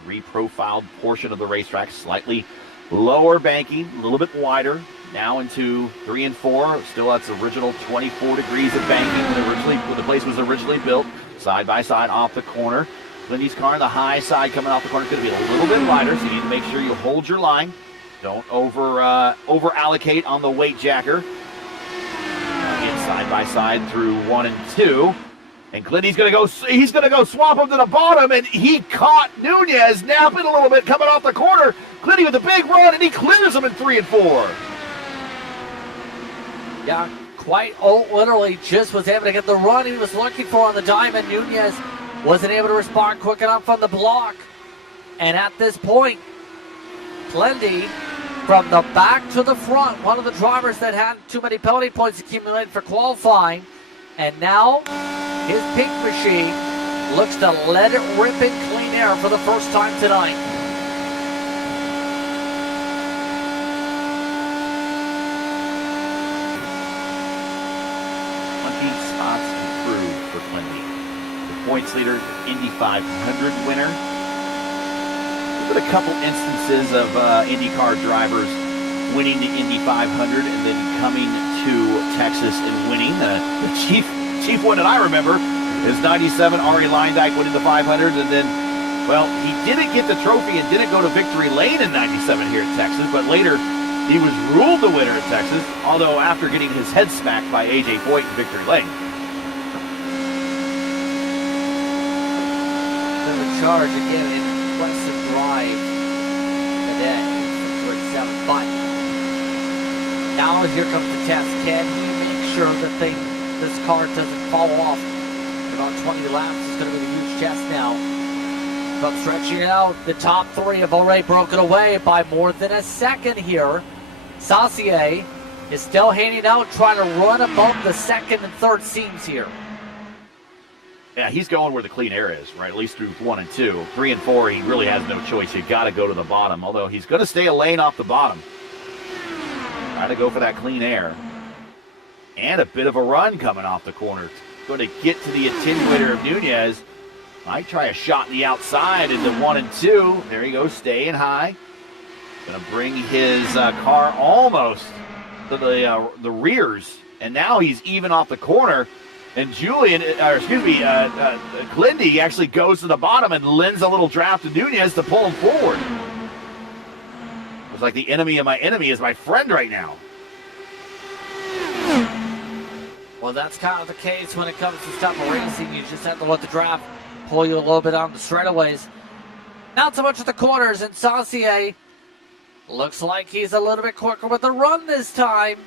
Reprofiled portion of the racetrack, slightly lower banking, a little bit wider. Now into 3 and 4. Still that's original 24 degrees of banking when the place was originally built. Side by side off the corner. Lindy's car on the high side coming off the corner is going to be a little bit lighter, so you need to make sure you hold your line. Don't over allocate on the weight jacker. Again, side by side through 1 and 2. And Clinty's going to go swap him to the bottom, and he caught Nunez napping a little bit coming off the corner. Clinty with a big run, and he clears him in 3 and 4. Yeah, quite literally just was able to get the run he was looking for on the diamond. Nunez wasn't able to respond quick enough from the block. And at this point, Clinty from the back to the front, one of the drivers that had too many penalty points accumulated for qualifying. And now his pink machine looks to let it rip in clean air for the first time tonight. 20 spots improved for Clinty. The points leader, Indy 500 winner. There's been a couple instances of IndyCar drivers winning the Indy 500 and then coming to Texas and winning. The chief one that I remember is 97, Ari Leindyke winning the 500, and then, well, he didn't get the trophy and didn't go to victory lane in 97 here in Texas, but later he was ruled the winner in Texas, although after getting his head smacked by A.J. Foyt in victory lane. Then the charge again, an impressive drive today for 7. But now here comes the test. Can he make sure that this car doesn't fall off? About 20 laps is going to be the huge test now. But stretching it out, the top 3 have already broken away by more than a second here. Saucier is still hanging out, trying to run above the 2nd and 3rd seams here. Yeah, he's going where the clean air is, right? At least through 1 and 2. 3 and 4, he really has no choice. You got to go to the bottom, although he's going to stay a lane off the bottom. Try to go for that clean air. And a bit of a run coming off the corner. Going to get to the attenuator of Nunez. Might try a shot in the outside into 1 and 2. There he goes, staying high. Going to bring his car almost to the rears. And now he's even off the corner. And Glendy actually goes to the bottom and lends a little draft to Nunez to pull him forward. It's like the enemy of my enemy is my friend right now. Well, that's kind of the case when it comes to stuff of racing. You just have to let the draft pull you a little bit on the straightaways. Not so much at the corners, and Saucier looks like he's a little bit quicker with the run this time.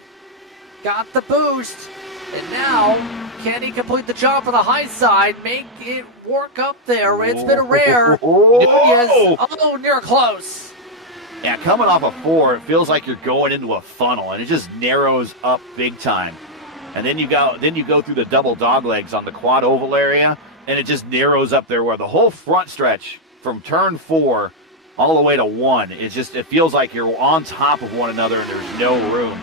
Got the boost, and now can he complete the job for the high side, make it work up there? It's been rare. Nunez, near close. Yeah, coming off a 4, it feels like you're going into a funnel, and it just narrows up big time. And then you go through the double dog legs on the quad oval area, and it just narrows up there where the whole front stretch from turn 4 all the way to 1, it feels like you're on top of one another and there's no room.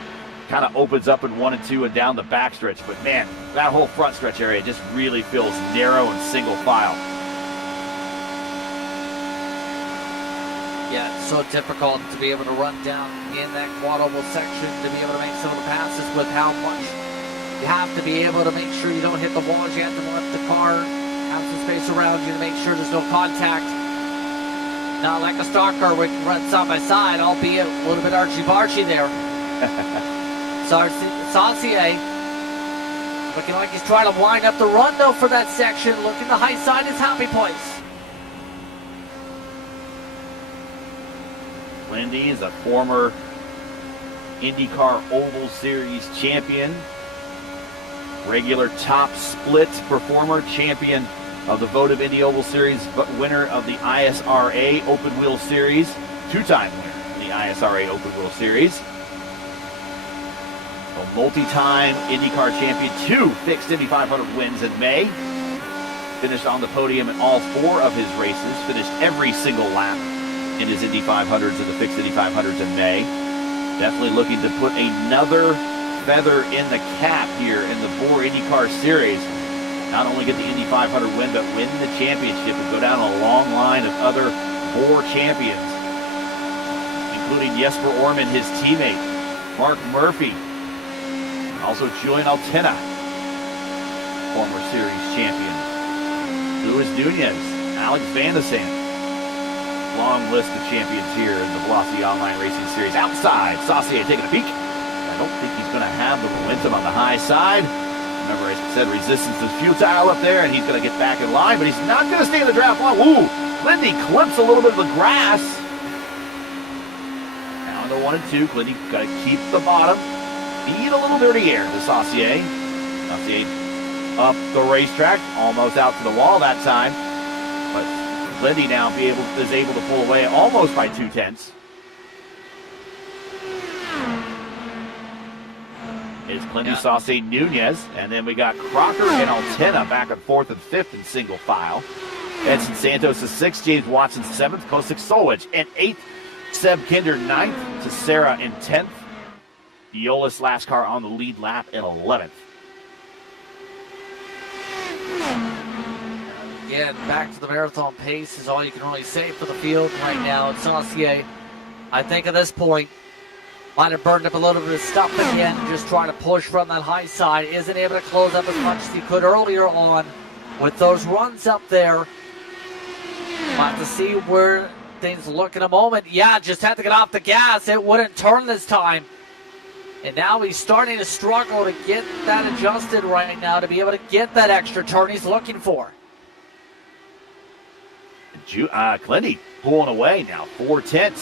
Kind of opens up in 1 and 2 and down the back stretch, but man, that whole front stretch area just really feels narrow and single file. Yeah, it's so difficult to be able to run down in that quad oval section to be able to make some of the passes with how much you have to be able to make sure you don't hit the walls. You have to let the car have some space around you to make sure there's no contact. Not like a stock car where you can run side by side, albeit a little bit archy-barchy there. Saucier looking like he's trying to wind up the run though for that section. Looking the high side is happy place. Lindy is a former IndyCar Oval Series champion, regular top split performer, champion of the Votive Indy Oval Series, but winner of the ISRA Open Wheel Series, two-time winner of the ISRA Open Wheel Series. A multi-time IndyCar champion, 2 fixed Indy 500 wins in May. Finished on the podium in all 4 of his races, finished every single lap in his Indy 500s and the fixed Indy 500s in May. Definitely looking to put another feather in the cap here in the VOR IndyCar Series. Not only get the Indy 500 win, but win the championship and go down a long line of other VOR champions, including Jesper Orman, his teammate, Mark Murphy, also Julian Altena, former series champion, Luis Nunez, Alex Van de Sande. Long list of champions here in the Velocity Online Racing Series. Outside, Saucier taking a peek. I don't think he's going to have the momentum on the high side. Remember, I said resistance is futile up there, and he's going to get back in line, but he's not going to stay in the draft long. Ooh, Lindy clips a little bit of the grass. Now into 1 and 2. Lindy got to keep the bottom. Feed a little dirty air to Saucier. Saucier up the racetrack, almost out to the wall that time. But Lindy now is able to pull away almost by 2/10. It's Clindy, Saucier, Nunez, and then we got Crocker and Altena back at 4th and 5th in single file. Edson Santos is 6th, James Watson 7th, Kosik Solwich in 8th, Seb Kinder 9th, Tessera in 10th, Yolis last car on the lead lap at 11th. Again, back to the marathon pace is all you can really say for the field right now. And Saucier, I think at this point, might have burned up a little bit of stuff again, just trying to push from that high side. Isn't able to close up as much as he could earlier on with those runs up there. We'll have to see where things look in a moment. Yeah, just had to get off the gas. It wouldn't turn this time. And now he's starting to struggle to get that adjusted right now to be able to get that extra turn he's looking for. Clindy pulling away now, 4/10.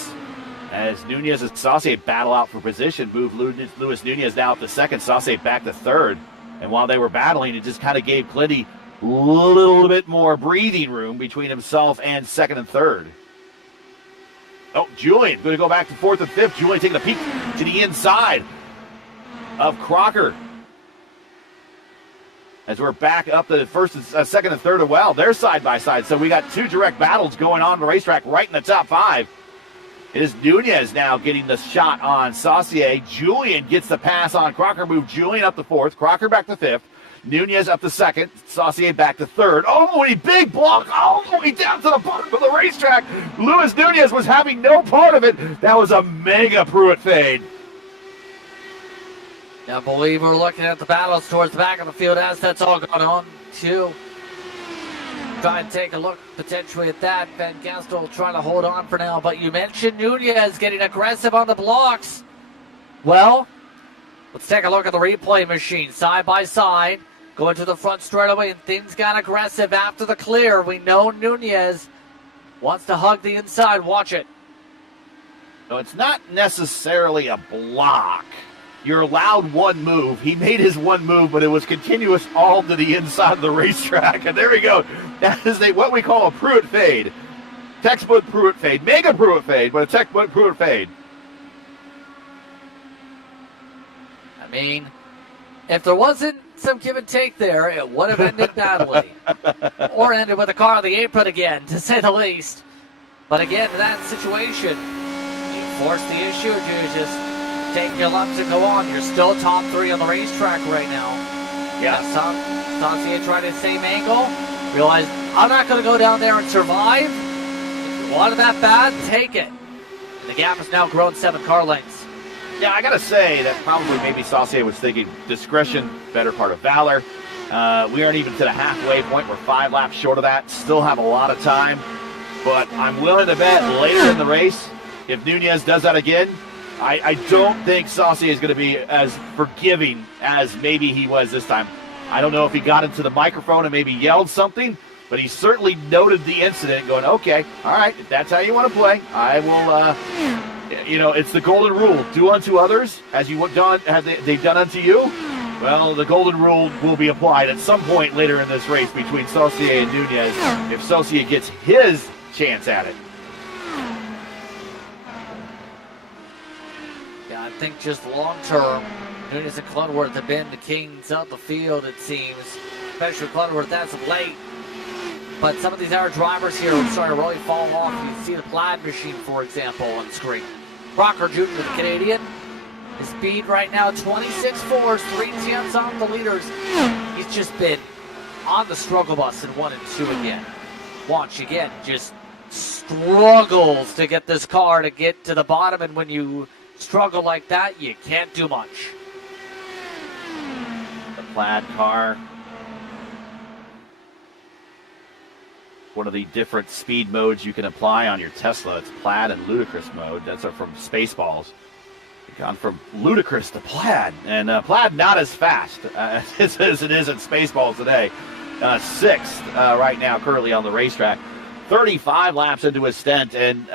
As Nunez and Saucier battle out for position, move Luis Nunez now up to 2nd, Saucier back to 3rd. And while they were battling, it just kind of gave Clindy a little bit more breathing room between himself and 2nd and 3rd. Oh, Julian going to go back to 4th and 5th. Julian taking a peek to the inside of Crocker. As we're back up to the 1st, 2nd, and 3rd as well. They're side by side. So we got 2 direct battles going on the racetrack right in the top 5. It is Nunez now getting the shot on Saucier. Julian gets the pass on Crocker. Move Julian up to 4th. Crocker back to 5th. Nunez up to 2nd. Saucier back to 3rd. Oh, a big block all the way down to the bottom of the racetrack. Luis Nunez was having no part of it. That was a mega Pruitt fade. I believe we're looking at the battles towards the back of the field as that's all going on, too. Try and take a look potentially at that. Van Gastel trying to hold on for now. But you mentioned Nunez getting aggressive on the blocks. Well, let's take a look at the replay machine. Side by side. Going to the front straight away. And things got aggressive after the clear. We know Nunez wants to hug the inside. Watch it. No, it's not necessarily a block. You're allowed one move. He made his one move, but it was continuous all to the inside of the racetrack. And there we go. That is what we call a Pruitt fade. Textbook Pruitt fade. Mega Pruitt fade, but a textbook Pruitt fade. I mean, if there wasn't some give and take there, it would have ended badly. Or ended with a car on the apron again, to say the least. But again, in that situation, you force the issue, or do you just take your lumps and go on? You're still top 3 on the racetrack right now. Yeah. Saucier tried the same angle. Realized, I'm not going to go down there and survive. wanted that bad, take it. And the gap has now grown 7 car lengths. Yeah, I got to say that probably maybe Saucier was thinking discretion, better part of valor. We aren't even to the halfway point. We're 5 laps short of that. Still have a lot of time. But I'm willing to bet later in the race, if Nunez does that again, I don't think Saucier is going to be as forgiving as maybe he was this time. I don't know if he got into the microphone and maybe yelled something, but he certainly noted the incident going, okay, all right, if that's how you want to play, I will, it's the golden rule. Do unto others as they've done unto you. Well, the golden rule will be applied at some point later in this race between Saucier and Nunez if Saucier gets his chance at it. Yeah, I think just long term, Nunez and Clunworth have been the kings of the field, it seems, especially Clunworth as of late. But some of these other drivers here are starting to really fall off. You see the Plaid machine, for example, on the screen. Crocker Jr., the Canadian, his speed right now, 26.4, 3/10 on the leaders. He's just been on the struggle bus in 1 and 2 again. Watch again, just struggles to get this car to get to the bottom, and when you struggle like that, you can't do much. The Plaid car. One of the different speed modes you can apply on your Tesla. It's Plaid and Ludicrous mode. That's from Spaceballs. We've gone from Ludicrous to Plaid. And Plaid not as fast as it is in Spaceballs today. 6th right now currently on the racetrack. 35 laps into his stint. And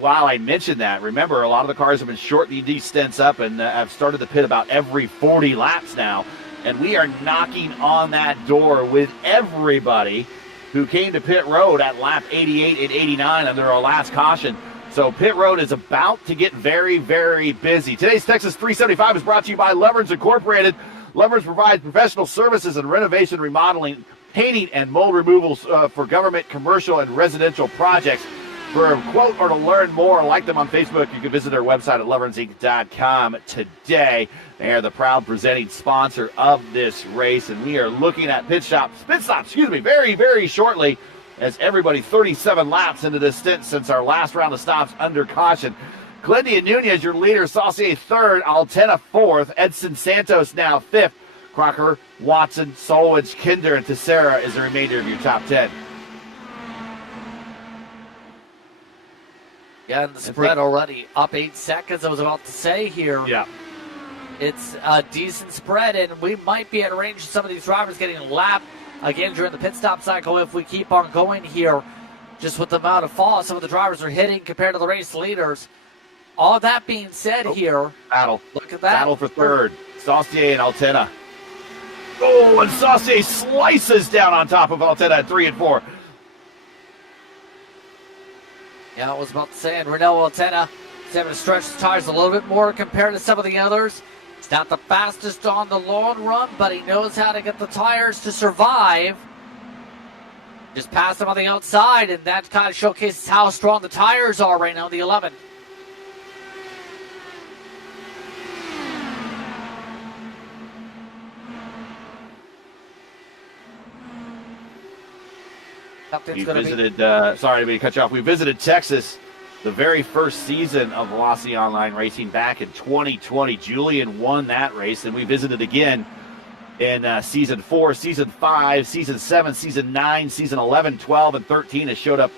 while I mentioned that, remember, a lot of the cars have been shortening these stints up and have started to pit about every 40 laps now. And we are knocking on that door with everybody who came to pit road at lap 88 and 89 under our last caution. So pit road is about to get very, very busy. Today's Texas 375 is brought to you by Lovern's Incorporated. Lovern's provides professional services and renovation, remodeling, painting, and mold removals for government, commercial, and residential projects. For a quote or to learn more, like them on Facebook, you can visit their website at loversinc.com today. They are the proud presenting sponsor of this race, and we are looking at pit stops, very, very shortly, as everybody 37 laps into this stint since our last round of stops under caution. Glendy and Nunez, your leader, Saucier 3rd, Altena 4th, Edson Santos now 5th, Crocker, Watson, Solwich, Kinder, and Teixeira is the remainder of your top 10. Yeah, and the spread already up 8 seconds, I was about to say here. Yeah. It's a decent spread, and we might be at range of some of these drivers getting a lap again during the pit stop cycle if we keep on going here. Just with the amount of fall some of the drivers are hitting compared to the race leaders. All that being said here. Battle. Look at that. Battle for 3rd. Saucier and Altena. Oh, and Saucier slices down on top of Altena at 3 and 4. Yeah, I was about to say, and Renault Altena is having to stretch the tires a little bit more compared to some of the others. He's not the fastest on the long run, but he knows how to get the tires to survive. Just passed him on the outside, and that kind of showcases how strong the tires are right now, the 11. We visited, sorry to cut you off. We visited Texas, the very first season of Velocity Online Racing back in 2020. Julian won that race, and we visited again in Season 4, Season 5, Season 7, Season 9, Season 11, 12, and 13 has showed up.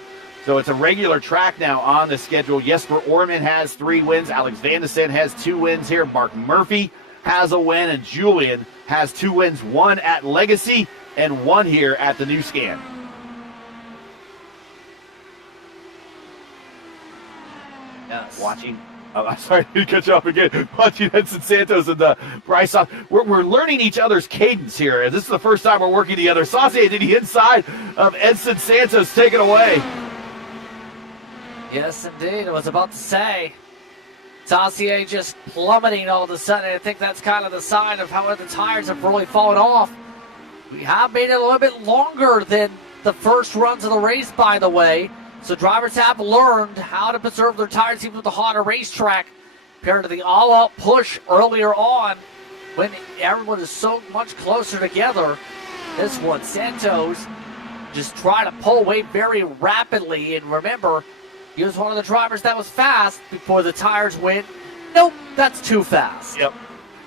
So it's a regular track now on the schedule. Jesper Orman has 3 wins. Alex Vandesen has 2 wins here. Mark Murphy has a win, and Julian has 2 wins, 1 at Legacy and 1 here at the New Scan. Yes. Watching, I'm sorry to cut you off again. Watching Edson Santos and Bryce. We're learning each other's cadence here. This is the first time we're working together. Saucier to the inside of Edson Santos, taken away. Yes, indeed. I was about to say, Saucier just plummeting all of a sudden. I think that's kind of the sign of how the tires have really fallen off. We have made it a little bit longer than the first runs of the race, by the way. So drivers have learned how to preserve their tires even with the hotter racetrack compared to the all-out push earlier on when everyone is so much closer together. This one, Santos just trying to pull away very rapidly. And remember, He was one of the drivers that was fast before the tires went, nope, that's too fast. Yep.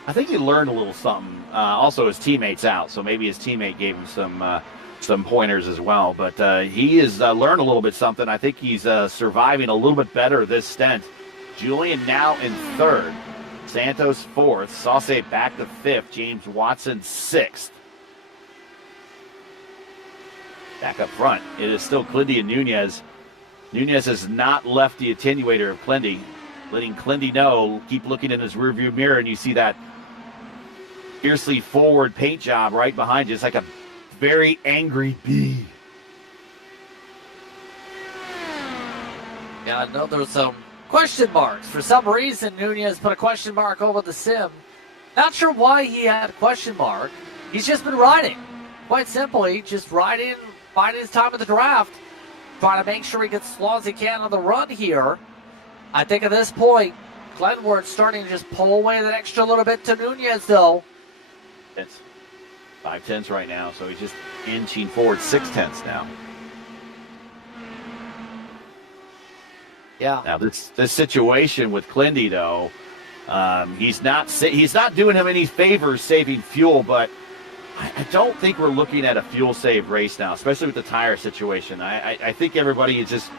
I think he learned a little something. Also, his teammate's out, so maybe his teammate gave him some pointers as well. But he has learned a little bit something. I think he's surviving a little bit better this stint. Julian now in third. Santos fourth. Sauce back to fifth. James Watson sixth. Back up front, it is still Clindy and Nunez. Nunez has not left the attenuator of Clindy, letting Clindy know, keep looking in his rearview mirror, and you see that fiercely forward paint job right behind you. It's like a very angry bee. Yeah, I know there was some question marks. For some reason, Nunez put a question mark over the sim. Not sure why he had a question mark. He's just been riding. Quite simply, just riding, biding his time at the draft, trying to make sure he gets as long as he can on the run here. I think at this point, Glenwood's starting to just pull away that extra little bit to Nunez, though. It's 5/10 right now, so he's just inching forward 6/10 now. Yeah. Now this situation with Clindy, though, he's not doing him any favors saving fuel, but I don't think we're looking at a fuel save race now, especially with the tire situation. I think everybody just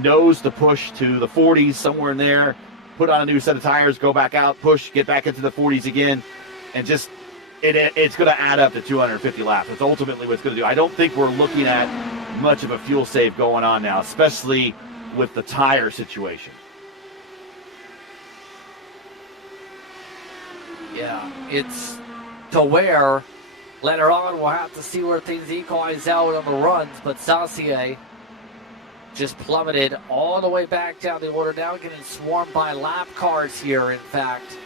knows to push to the 40s, somewhere in there, put on a new set of tires, go back out, push, get back into the 40s again, and just it's going to add up to 250 laps. That's ultimately what it's going to do. I don't think we're looking at much of a fuel save going on now, especially with the tire situation. Yeah, it's to where later on we'll have to see where things equalize out on the runs, but Saucier just plummeted all the way back down the order, now getting swarmed by lap cars here, in fact.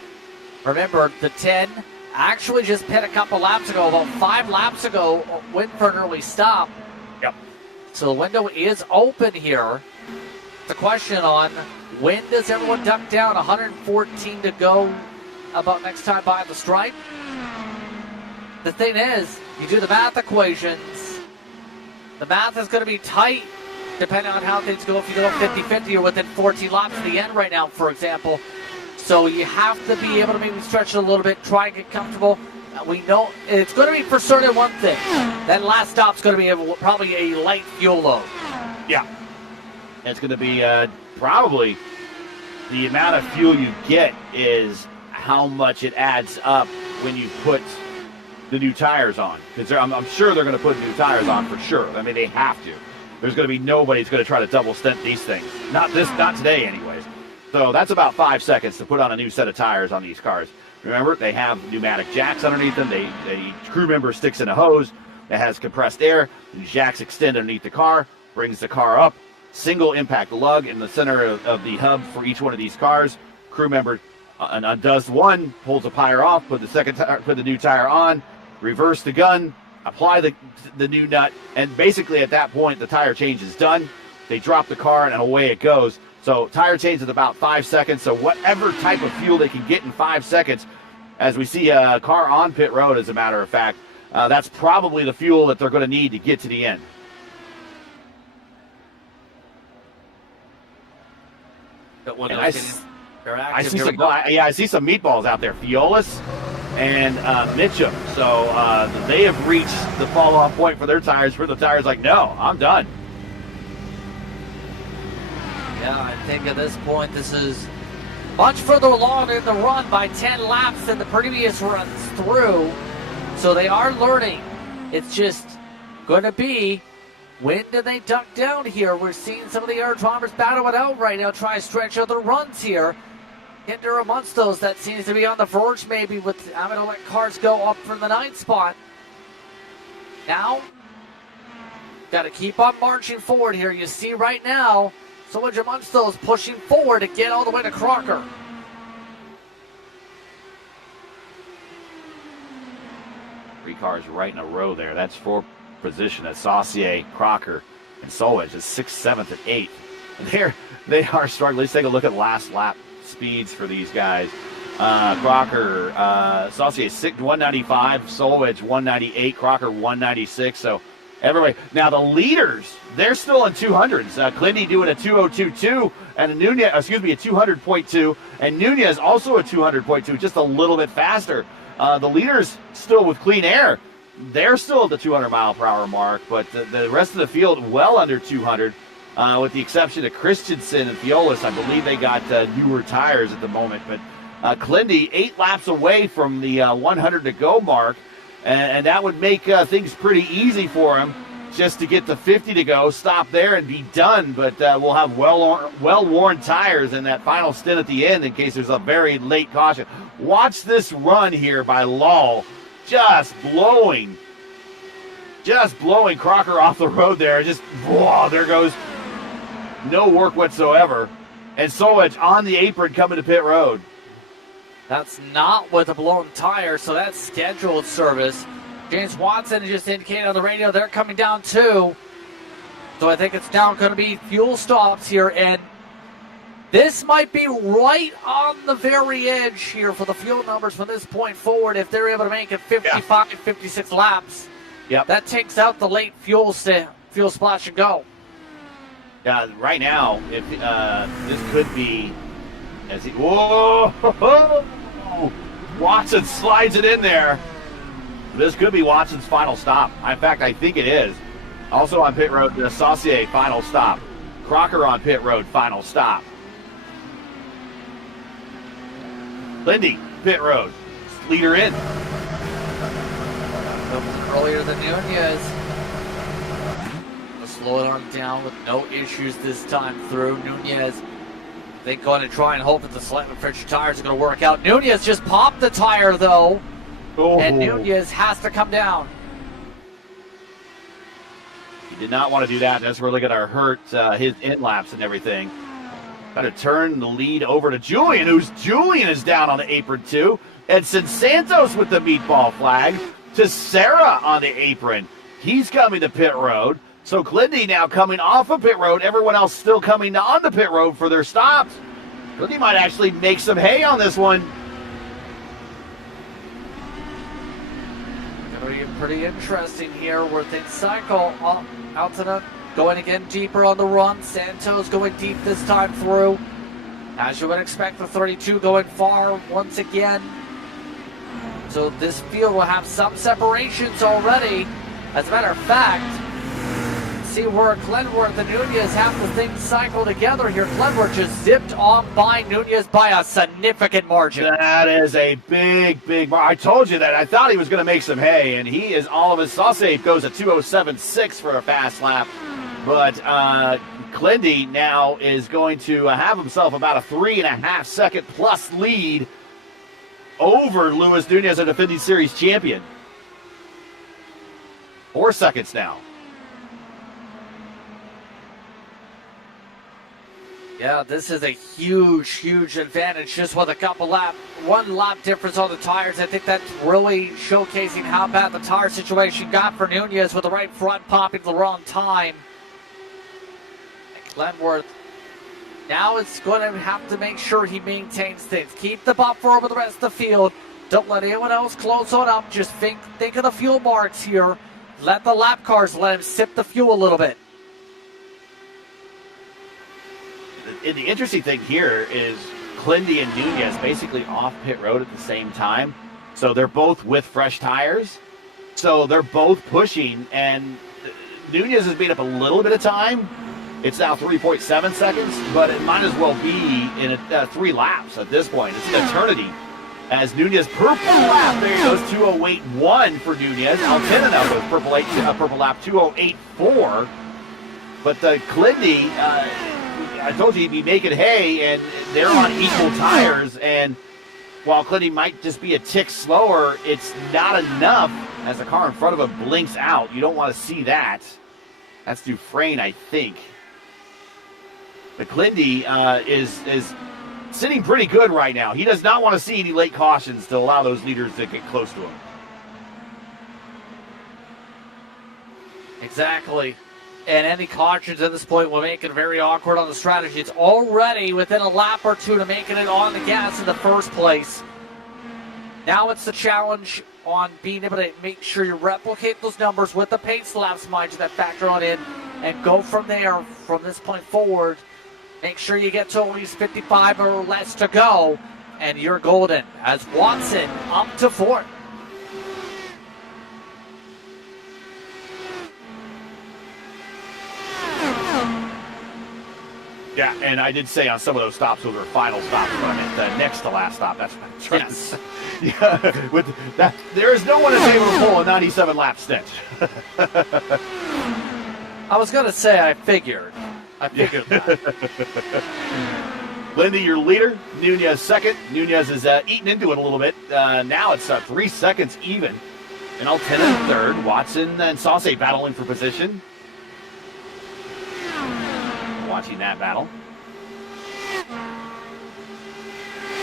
Remember, the 10 actually just pit a couple laps ago, about 5 laps ago, went for an early stop. Yep. So the window is open here. The question on when does everyone duck down? 114 to go about next time by the stripe. The thing is, you do the math equations, the math is going to be tight depending on how things go. If you go 50-50 or within 14 laps of the end right now, for example. So you have to be able to maybe stretch it a little bit, try and get comfortable. We know it's going to be for certain one thing. That last stop's going to be probably a light fuel load. Yeah. It's going to be probably the amount of fuel you get is how much it adds up when you put the new tires on. Because I'm sure they're going to put new tires on for sure. I mean, they have to. There's going to be nobody who's going to try to double stint these things. Not today, anyways. So that's about 5 seconds to put on a new set of tires on these cars. Remember, they have pneumatic jacks underneath them. The crew member sticks in a hose that has compressed air. The jacks extend underneath the car, brings the car up. Single impact lug in the center of the hub for each one of these cars. Crew member undoes one, pulls the tire off, put the new tire on, reverse the gun, apply the new nut, and basically at that point the tire change is done. They drop the car and away it goes. So tire change is about 5 seconds. So whatever type of fuel they can get in 5 seconds, as we see a car on pit road, as a matter of fact, that's probably the fuel that they're going to need to get to the end. But I see some meatballs out there. Fiolis and Mitchum. So they have reached the fall-off point for their tires. For the tires, like, no, I'm done. Yeah, I think at this point this is much further along in the run by 10 laps than the previous runs through. So they are learning. It's just going to be, when do they duck down here? We're seeing some of the air drivers battle it out right now, try to stretch other runs here. Hinder amongst those that seems to be on the verge, maybe, with having to let cars go up from the 9th spot. Now, got to keep on marching forward here. You see right now, so much amongst those pushing forward to get all the way to Crocker. Three cars right in a row there. That's for position at Saucier, Crocker, and Solwich is 6th, 7th, and 8th. And they are struggling. Let's take a look at last lap speeds for these guys. Crocker, Saucier 195, Solwich 198, Crocker 196. So everybody. Now the leaders, they're still in 200s. Clindy doing a 2:02.2 and a 200.2, and Nunez also a 200.2, just a little bit faster. The leaders still with clean air. They're still at the 200 mile per hour mark, but the rest of the field well under 200, with the exception of Christensen and Fiolis. I believe they got newer tires at the moment, but Clindy 8 laps away from the 100 to go mark, and that would make things pretty easy for him just to get the 50 to go, stop there and be done. But we'll have well-worn tires in that final stint at the end in case there's a very late caution. Watch this run here by Lal, just blowing Crocker off the road there. Just, whoa, there goes no work whatsoever. And Solwich on the apron coming to pit road. That's not with a blown tire, so that's scheduled service. James Watson just indicated on the radio they're coming down too. So I think it's now going to be fuel stops here, and this might be right on the very edge here for the fuel numbers from this point forward. If they're able to make it 55, 56 laps, that takes out the late fuel splash and go. Yeah, right now, if this could be, whoa, Watson slides it in there. This could be Watson's final stop. In fact, I think it is. Also on pit road, the Saucier final stop. Crocker on pit road, final stop. Lindy, pit road, leader in. Earlier than Nunez. Slow it on down with no issues this time through. Nunez, they're going to try and hope that the slightly friction tires are going to work out. Nunez just popped the tire though, and Nunez has to come down. He did not want to do that. That's really going to hurt his in laps and everything. Got to turn the lead over to Julian, Julian is down on the apron too. Edson Santos with the meatball flag to Sarah on the apron. He's coming to pit road. So Clindy now coming off of pit road. Everyone else still coming on the pit road for their stops. Clindy might actually make some hay on this one. Going to be pretty interesting here where things cycle out to the going again deeper on the run. Santos going deep this time through. As you would expect, the 32 going far once again. So this field will have some separations already. As a matter of fact, see where Glenworth and Nunez have the things cycle together here. Glenworth just zipped on by Nunez by a significant margin. That is a big margin. I told you that. I thought he was going to make some hay, and he is all of his Saucier goes at 2:07.6 for a fast lap. But Clindy now is going to have himself about a 3.5 second plus lead over Luis Nunez, a defending series champion. 4 seconds now. Yeah, this is a huge advantage just with one lap difference on the tires. I think that's really showcasing how bad the tire situation got for Nunez with the right front popping at the wrong time. And Glenworth now is going to have to make sure he maintains things. Keep the buffer over the rest of the field. Don't let anyone else close on up. Just think of the fuel marks here. Let the lap cars let him sip the fuel a little bit. The interesting thing here is Clindy and Nunez basically off pit road at the same time. So they're both with fresh tires. So they're both pushing, and Nunez has made up a little bit of time. It's now 3.7 seconds, but it might as well be in 3 laps at this point. It's an eternity. As Nunez purple lap, there he goes, 2:08.1 for Nunez. Altinina with purple lap, 2:08.4. But the Clindy, I told you he'd be making hay, and they're on equal tires. And while Clindy might just be a tick slower, it's not enough as the car in front of him blinks out. You don't want to see that. That's Dufresne, I think. But Clindy is sitting pretty good right now. He does not want to see any late cautions to allow those leaders to get close to him. Exactly. And any cautions at this point will make it very awkward on the strategy. It's already within a lap or two to making it on the gas in the first place. Now it's the challenge on being able to make sure you replicate those numbers with the pace laps, mind you, that factor on in, and go from there, from this point forward. Make sure you get to at least 55 or less to go, and you're golden. As Watson up to fourth. Yeah, and I did say on some of those stops, those were final stops, but I meant the next to last stop. That's what I'm trying to say. Yeah, with that, there is no one that's able to pull a 97 lap stint. I was going to say I figured that. Lindy, your leader. Nunez second. Nunez is eating into it a little bit. Now it's 3 seconds even. And Altena third. Watson and Sauce battling for position. Watching that battle.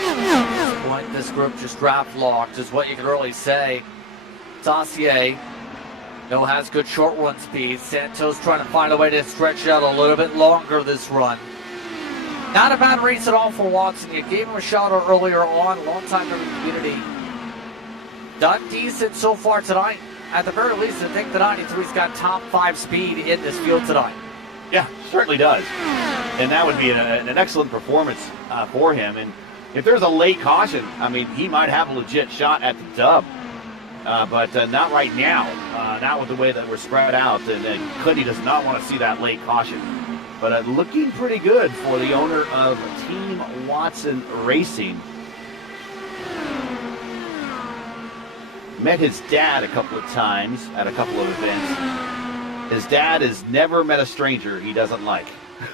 At this point, this group just draft locked is what you can really say. Saucier has good short run speed. Santos trying to find a way to stretch it out a little bit longer this run. Not a bad race at all for Watson. You gave him a shout out earlier on, long time in the community. Done decent so far tonight. At the very least, I think the 93's got top 5 speed in this field tonight. Yeah, certainly does. And that would be an excellent performance for him. And if there's a late caution, I mean, he might have a legit shot at the dub. But not right now. Not with the way that we're spread out. And Cuddy does not want to see that late caution. But looking pretty good for the owner of Team Watson Racing. Met his dad a couple of times at a couple of events. His dad has never met a stranger he doesn't like.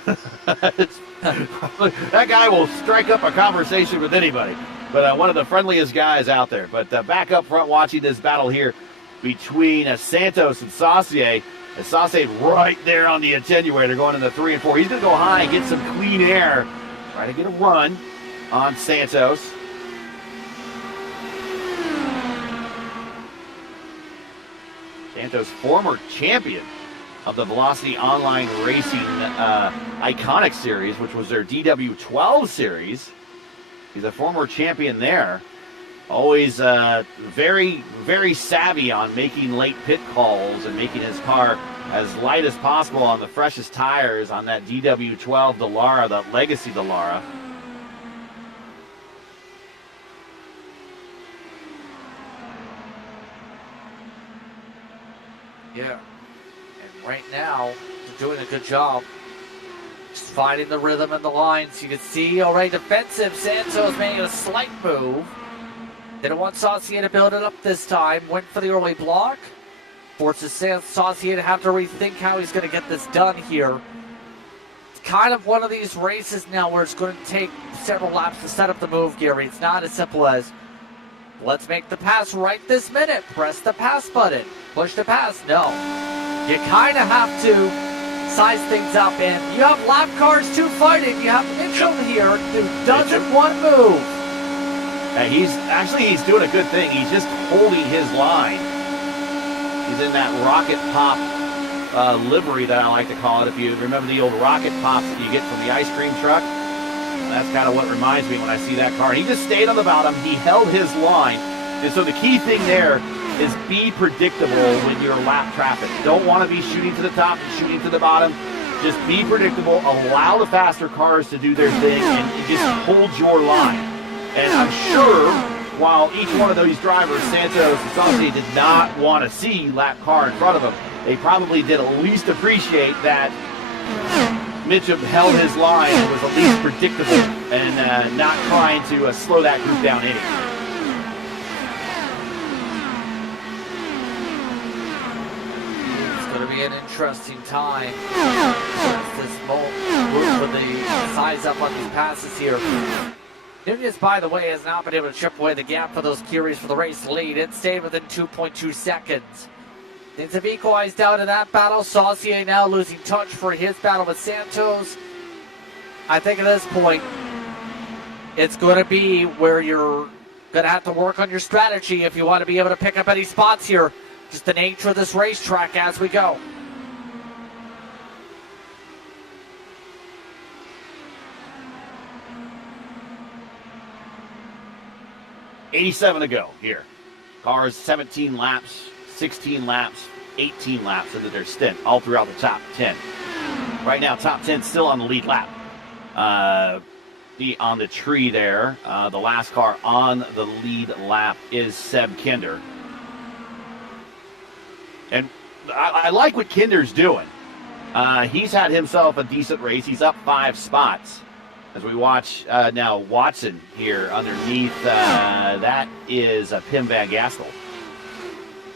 That guy will strike up a conversation with anybody. But one of the friendliest guys out there. But back up front watching this battle here between Santos and Saucier. Saucier right there on the attenuator going into 3 and 4. He's going to go high and get some clean air. Try to get a run on Santos. Santos, former champion of the Velocity Online Racing Iconic Series, which was their DW12 series. He's a former champion there. Always very, very savvy on making late pit calls and making his car as light as possible on the freshest tires on that DW12 Dallara, that Legacy Dallara. Yeah. And right now, they're doing a good job. Just finding the rhythm and the lines. You can see already defensive. Santos making a slight move. Didn't want Saucier to build it up this time. Went for the early block. Forces Saucier to have to rethink how he's going to get this done here. It's kind of one of these races now where it's going to take several laps to set up the move, Gary. It's not as simple as, let's make the pass right this minute. Press the pass button. Push the pass. No. You kind of have to size things up. And you have lap cars too fighting. You have Mitchell here who doesn't want to move. He's doing a good thing. He's just holding his line. He's in that rocket pop livery that I like to call it. If you remember the old rocket pops that you get from the ice cream truck, that's kind of what reminds me when I see that car. He just stayed on the bottom. He held his line. And so the key thing there is be predictable when you're lap traffic. Don't want to be shooting to the top and shooting to the bottom. Just be predictable. Allow the faster cars to do their thing and just hold your line. And I'm sure while each one of those drivers, Santos and Saucier, did not want to see lap car in front of them, they probably did at least appreciate that Mitchum held his line and was at least predictable and not trying to slow that group down any. It's going to be an interesting time. This group for the size up on these passes here. Nunez, by the way, has not been able to chip away the gap for those Curies for the race lead. It stayed within 2.2 seconds. Things have equalized out in that battle. Saucier now losing touch for his battle with Santos. I think at this point, it's going to be where you're going to have to work on your strategy if you want to be able to pick up any spots here. Just the nature of this racetrack as we go. .87 to go here. Cars 17 laps, 16 laps, 18 laps into their stint, all throughout the top 10. Right now, top 10 still on the lead lap. On the tree there, the last car on the lead lap is Seb Kinder. And I like what Kinder's doing. He's had himself a decent race. He's up 5 spots. As we watch now Watson here underneath, that is Pim Van Gastel.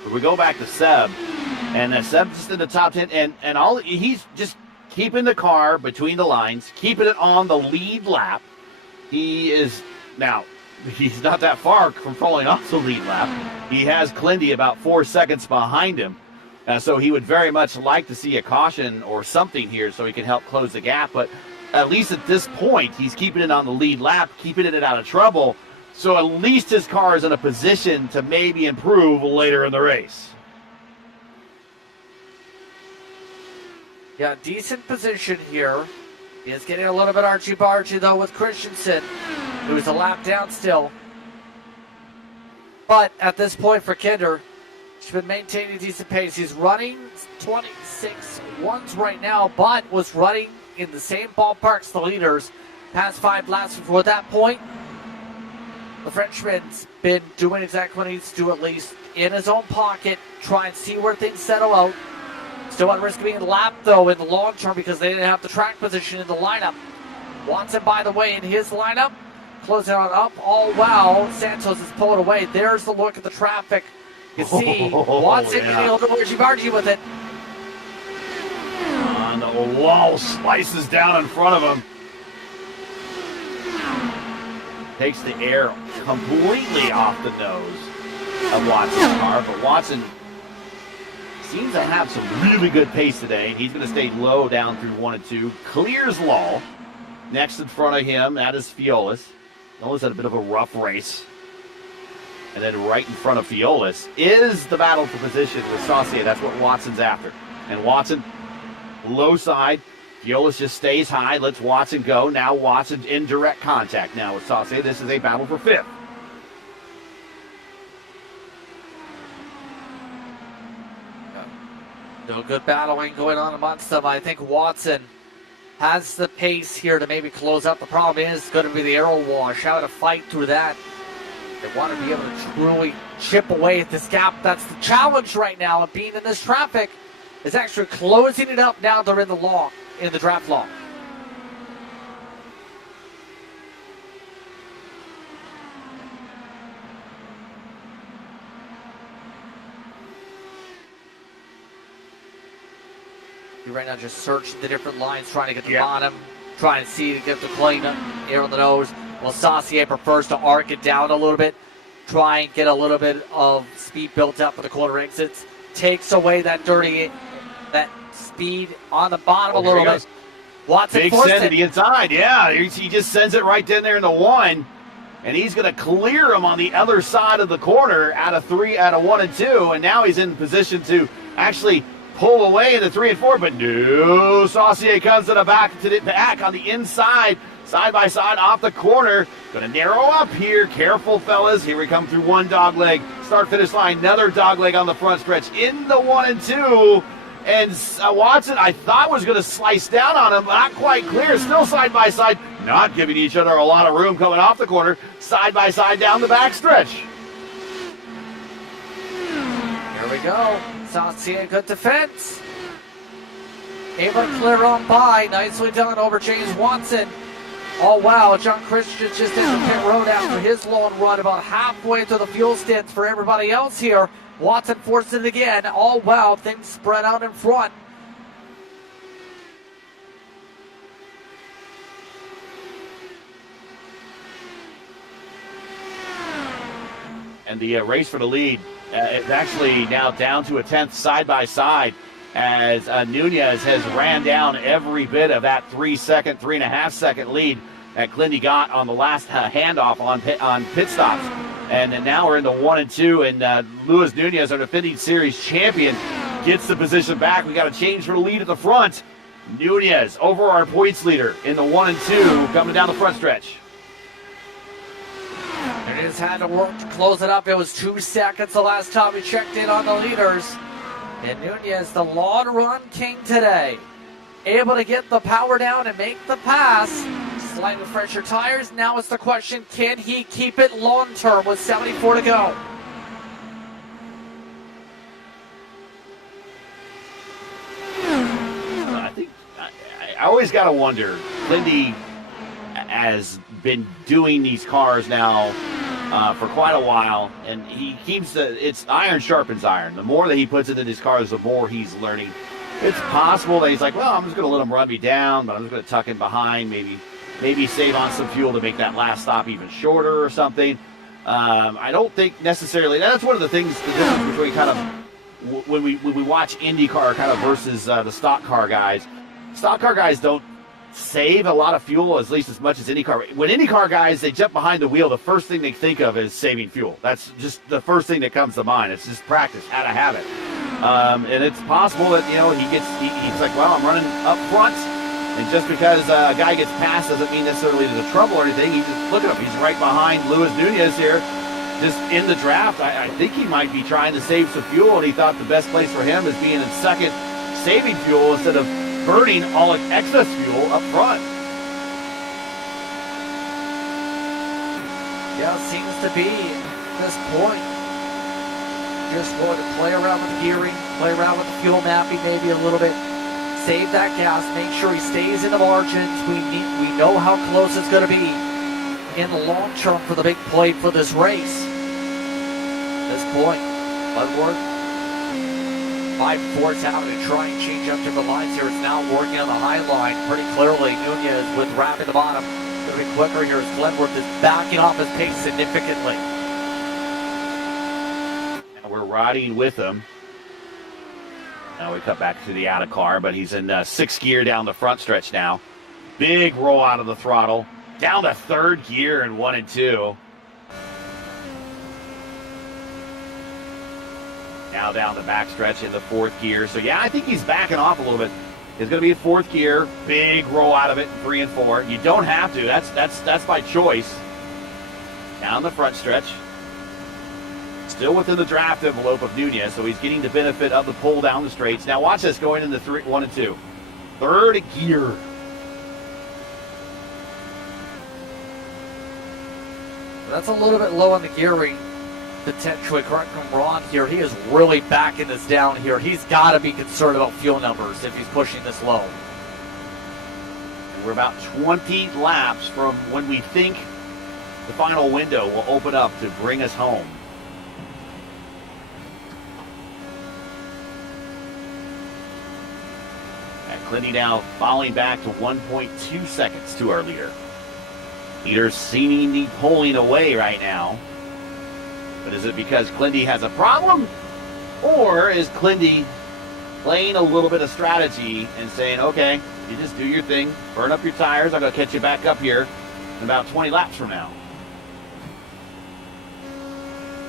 If we go back to Seb, and Seb's just in the top 10, and all he's just keeping the car between the lines, keeping it on the lead lap. He is now, he's not that far from falling off the lead lap. He has Clindy about 4 seconds behind him. So he would very much like to see a caution or something here so he can help close the gap. But at least at this point, he's keeping it on the lead lap, keeping it out of trouble. So at least his car is in a position to maybe improve later in the race. Yeah, decent position here. He is getting a little bit archy-bargy, though, with Christensen, who's a lap down still. But at this point for Kinder, he's been maintaining a decent pace. He's running 26.1s right now, but was running in the same ballparks the leaders past 5 laps before that point. The Frenchman's been doing exactly what he needs to do, at least in his own pocket, try and see where things settle out. Still at risk of being lapped, though, in the long term because they didn't have the track position in the lineup. Watson, by the way, in his lineup, closing on up. Oh, wow. Santos is pulling away. There's the look at the traffic. You see Watson getting a little argy-bargy with it. And the wall slices down in front of him. Takes the air completely off the nose of Watson's car, but Watson seems to have some really good pace today. He's going to stay low down through 1 and 2. Clears Law. Next in front of him, that is Fiolis. Fiolis had a bit of a rough race. And then right in front of Fiolis is the battle for position with Saucier. That's what Watson's after. And Watson, low side. Fiolis just stays high. Lets Watson go. Now Watson in direct contact now with Saucier. This is a battle for 5th. No good battling going on amongst them. I think Watson has the pace here to maybe close up. The problem is going to be the aero wash. How to fight through that. They want to be able to truly chip away at this gap. That's the challenge right now of being in this traffic, is actually closing it up now they're in the draft law. You're right now just searching the different lines, trying to get the bottom, trying to see to get the clean air on the nose. Well, Saucier prefers to arc it down a little bit, try and get a little bit of speed built up for the corner exits. Takes away that speed on the bottom a little bit. Watson big forced send it. to the inside. Yeah, he just sends it right in there in the 1. And he's going to clear him on the other side of the corner out of 1 and 2. And now he's in position to actually pull away into 3 and 4. But no, Saucier comes to the back on the inside, side by side off the corner. Going to narrow up here. Careful, fellas. Here we come through 1 dogleg. Start-finish line. Another dogleg on the front stretch in the 1 and 2. And Watson, I thought, was going to slice down on him. Not quite clear. Still side by side. Not giving each other a lot of room coming off the corner. Side by side down the back stretch. Here we go. Saucier, good defense. Able to clear on by. Nicely done over James Watson. Oh, wow. John Christian just in the pit road after his long run, about halfway to the fuel stints for everybody else here. Watson forced it again. Oh, wow. Things spread out in front. And the race for the lead is actually now down to a 10th side by side as Nunez has ran down every bit of that 3.5 second lead that Clindy got on the last handoff on pit stops. And now we're into 1 and 2, and Luis Nunez, our defending series champion, gets the position back. We got a change for the lead at the front. Nunez over our points leader in the 1 and 2, coming down the front stretch. It is Nunez had to work to close it up. It was 2 seconds the last time we checked in on the leaders. And Nunez, the long run king today, able to get the power down and make the pass. Slightly fresher tires. Now it's the question, can he keep it long term with 74 to go? I always got to wonder, Lindy has been doing these cars now for quite a while, and he keeps it's iron sharpens iron. The more that he puts into these cars, the more he's learning. It's possible that he's like, well, I'm just going to let him run me down, but I'm just going to tuck in behind, maybe save on some fuel to make that last stop even shorter or something. I don't think necessarily, that's one of the things, the difference between kind of, when we watch IndyCar kind of versus the stock car guys. Stock car guys don't save a lot of fuel, at least as much as IndyCar. When IndyCar guys, they jump behind the wheel, the first thing they think of is saving fuel. That's just the first thing that comes to mind. It's just practice, how to have it. And it's possible that, he's like, well, I'm running up front, and just because a guy gets past doesn't mean necessarily there's a trouble or anything. He just, look at him, he's right behind Luis Nunez here, just in the draft. I think he might be trying to save some fuel, and he thought the best place for him is being in second, saving fuel instead of burning all excess fuel up front. Yeah, it seems to be at this point. Just going to play around with gearing, play around with the fuel mapping maybe a little bit. Save that gas, make sure he stays in the margins. We know how close it's going to be in the long term for the big play for this race. At this point, Ludwig 5-4's having to try and change up different lines here. It's now working on the high line pretty clearly. Nunez with wrap at the bottom. Going to be quicker here as Glenworth is backing off his pace significantly. And we're riding with him. Now we cut back to the out of car, but he's in sixth gear down the front stretch now. Big roll out of the throttle. Down to third gear in 1 and 2. Now down the backstretch in the fourth gear. So, yeah, I think he's backing off a little bit. It's going to be in fourth gear. Big roll out of it in 3 and 4. You don't have to. That's by choice. Down the front stretch. Still within the draft envelope of Nunez, so he's getting the benefit of the pull down the straights. Now watch this going into 1 and 2. Third gear. That's a little bit low on the gearing. Potentially, correct me if I'm wrong here. He is really backing this down here. He's got to be concerned about fuel numbers if he's pushing this low. We're about 20 laps from when we think the final window will open up to bring us home. And Clinty now falling back to 1.2 seconds to our leader. Leader's seemingly pulling away right now. But is it because Clinty has a problem? Or is Clinty playing a little bit of strategy and saying, okay, you just do your thing, burn up your tires, I'm going to catch you back up here in about 20 laps from now?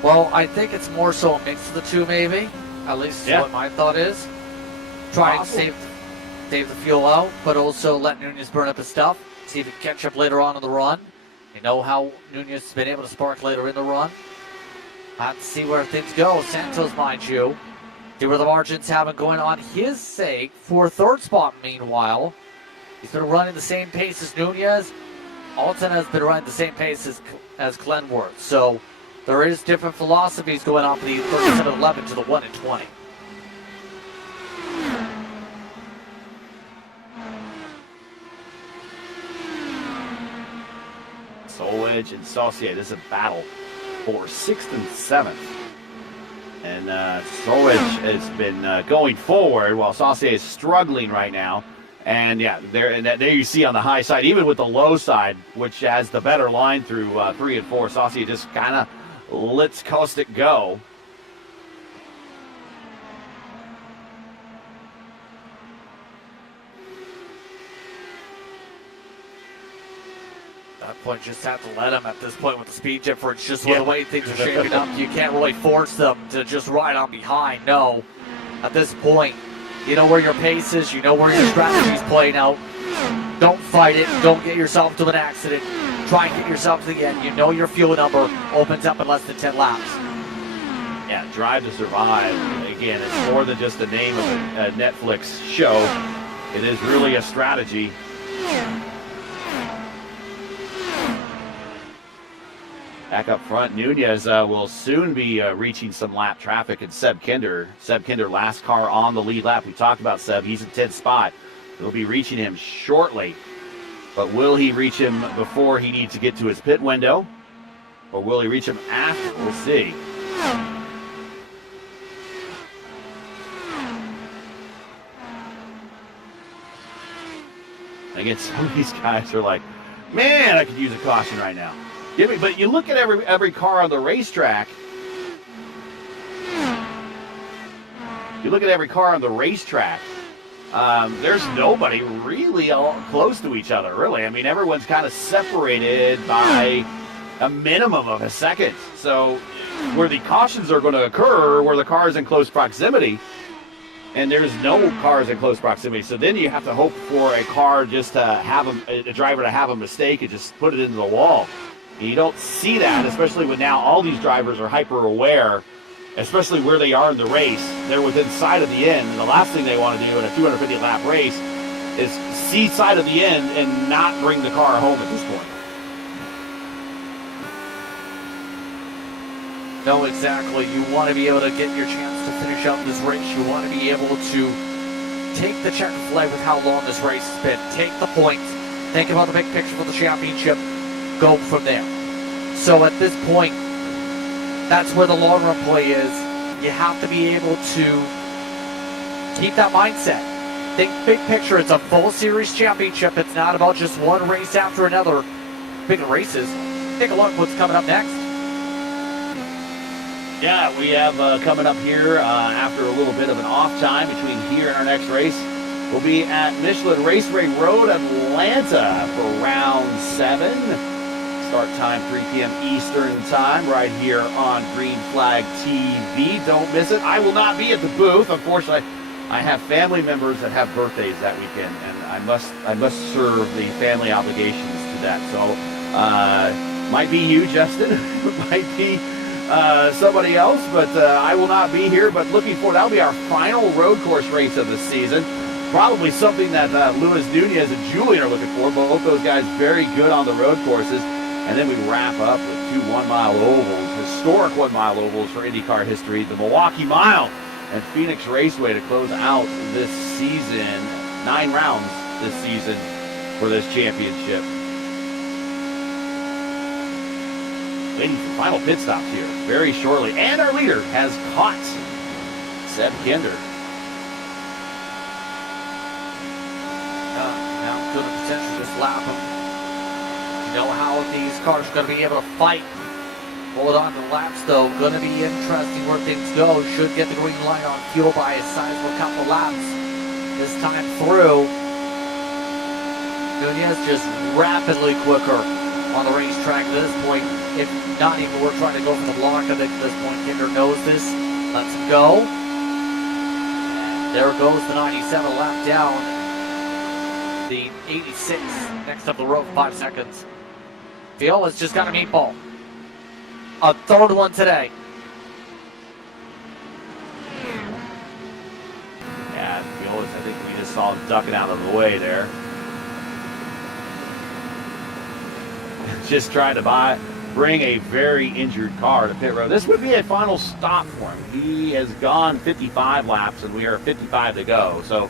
Well, I think it's more so a mix of the two, maybe. At least what my thought is. Try and save the fuel out, but also let Nunez burn up his stuff. See if he can catch up later on in the run. You know how Nunez has been able to spark later in the run. Have to see where things go. Santos, mind you. See where the margins have been going on his sake for third spot, meanwhile. He's been running the same pace as Nunez. Alton has been running the same pace as Glenworth. So there is different philosophies going on for the 37-11 to the 1 and 20. Solwedge and Saucier, this is a battle for 6th and 7th. And Solwedge has been going forward while Saucier is struggling right now. And yeah, there you see on the high side, even with the low side, which has the better line through 3 and 4, Saucier just kind of lets Caustic go. At that point, just have to let them at this point with the speed difference, just with the way things are shaping up. You can't really force them to just ride on behind. No. At this point, you know where your pace is. You know where your strategy's playing out. Don't fight it. Don't get yourself into an accident. try and get yourself to the end. You know your fuel number opens up in less than 10 laps. Yeah, Drive to Survive. Again, it's more than just the name of a Netflix show. It is really a strategy. Back up front, Nunez will soon be reaching some lap traffic, and Seb Kinder. Seb Kinder, last car on the lead lap. We talked about Seb. He's in 10th spot. He'll be reaching him shortly. But will he reach him before he needs to get to his pit window? Or will he reach him after? We'll see. Again, some of these guys are like, man, I could use a caution right now. But you look at every car on the racetrack. You look at every car on the racetrack. There's nobody really all close to each other, really. I mean, everyone's kind of separated by a minimum of a second. So where the cautions are going to occur, where the car is in close proximity, and there's no cars in close proximity. So then you have to hope for a car just to have a driver to have a mistake and just put it into the wall. And you don't see that, especially when now all these drivers are hyper aware, especially where they are in the race. They're within sight of the end, and the last thing they want to do in a 250 lap race is see sight of the end and not bring the car home at this point. No, exactly. You want to be able to get your chance to finish out this race. You want to be able to take the checker flag with how long this race has been. Take the points. Think about the big picture for the championship. Go from there. So at this point, that's where the long run play is. You have to be able to keep that mindset. Think big picture. It's a full series championship. It's not about just one race after another. Big races. Take a look at what's coming up next. Yeah, we have coming up here after a little bit of an off time between here and our next race. We'll be at Michelin Raceway Road, Atlanta for round 7. Start time 3 p.m. Eastern time right here on Green Flag TV. Don't miss it. I will not be at the booth. Unfortunately, I have family members that have birthdays that weekend, and I must serve the family obligations to that. So might be you, Justin. Might be somebody else, but I will not be here. But looking forward, that'll be our final road course race of the season. Probably something that Luis Nunez and Julian are looking for. Both those guys very good on the road courses. And then we wrap up with 2 one-mile ovals, historic 1-mile ovals for IndyCar history, the Milwaukee Mile and Phoenix Raceway to close out this season. 9 rounds this season for this championship. Waiting for final pit stops here very shortly. And our leader has caught Seb Kinder. Now could have potentially just lap him. You know how these cars are going to be able to fight. Hold on to the laps, though. Going to be interesting where things go. Should get the green light on fuel by a sizable couple laps this time through. Nunez just rapidly quicker on the racetrack at this point. If not even, we're trying to go for the block. I think at this point, Kinder knows this. Let's go. And there goes the 97 lap down. The 86 next up the road, 5 seconds. Viola's just got a meatball. A third one today. Yeah, Viola's, I think we just saw him ducking out of the way there. Just trying to bring a very injured car to pit road. This would be a final stop for him. He has gone 55 laps, and we are 55 to go. So,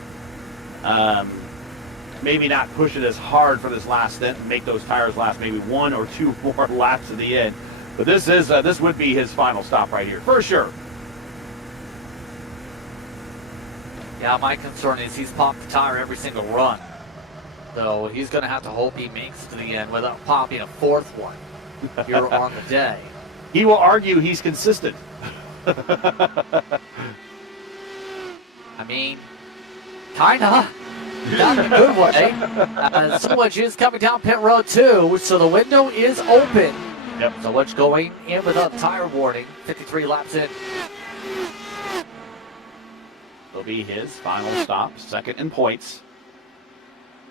maybe not push it as hard for this last stint and make those tires last maybe 1 or 2 more laps to the end. But this would be his final stop right here, for sure. Yeah, my concern is he's popped the tire every single run. So he's going to have to hope he makes it to the end without popping a 4th one here on the day. He will argue he's consistent. I mean, kinda. Not in a good way. Someone is coming down pit road too, so the window is open. Yep. So what's going in without tire warning, 53 laps in. Will be his final stop, second in points.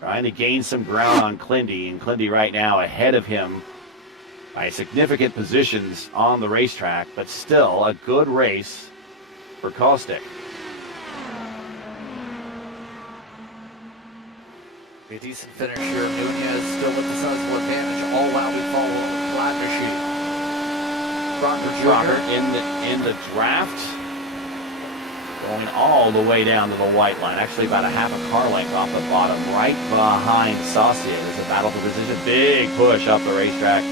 trying to gain some ground on Clindy, and Clindy right now ahead of him by significant positions on the racetrack, but still a good race for Caustic. A decent finish here. Nunez still with the sizable advantage. All out we follow Glad Machine. Crocker in the draft, going all the way down to the white line. Actually about a half a car length off the bottom, right behind Saucier. There's a battle for position. Big push up the racetrack.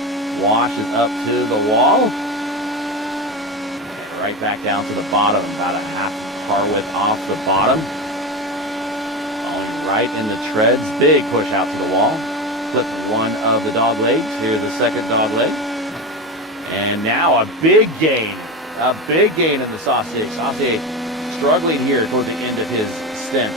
Washes up to the wall. And right back down to the bottom. About a half car width off the bottom. Falling right in the treads. Big push out to the wall. Flip one of the dog legs. Here's the second dog leg. And now a big gain. A big gain in the Saucier. Saucier struggling here toward the end of his stint.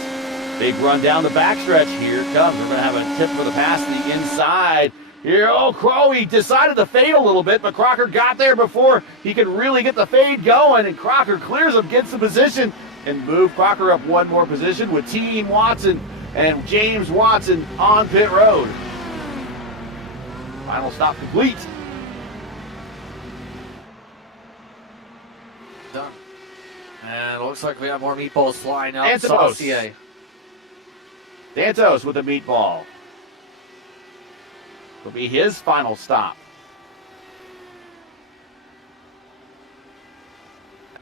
Big run down the backstretch. Here it comes. We're going to have a tip for the pass to the inside. Here, Crowe decided to fade a little bit, but Crocker got there before he could really get the fade going, and Crocker clears him, gets the position, and move Crocker up one more position with Team Watson and James Watson on pit road. Final stop complete. Done. And it looks like we have more meatballs flying out. Santos. Santos with a meatball. Will be his final stop.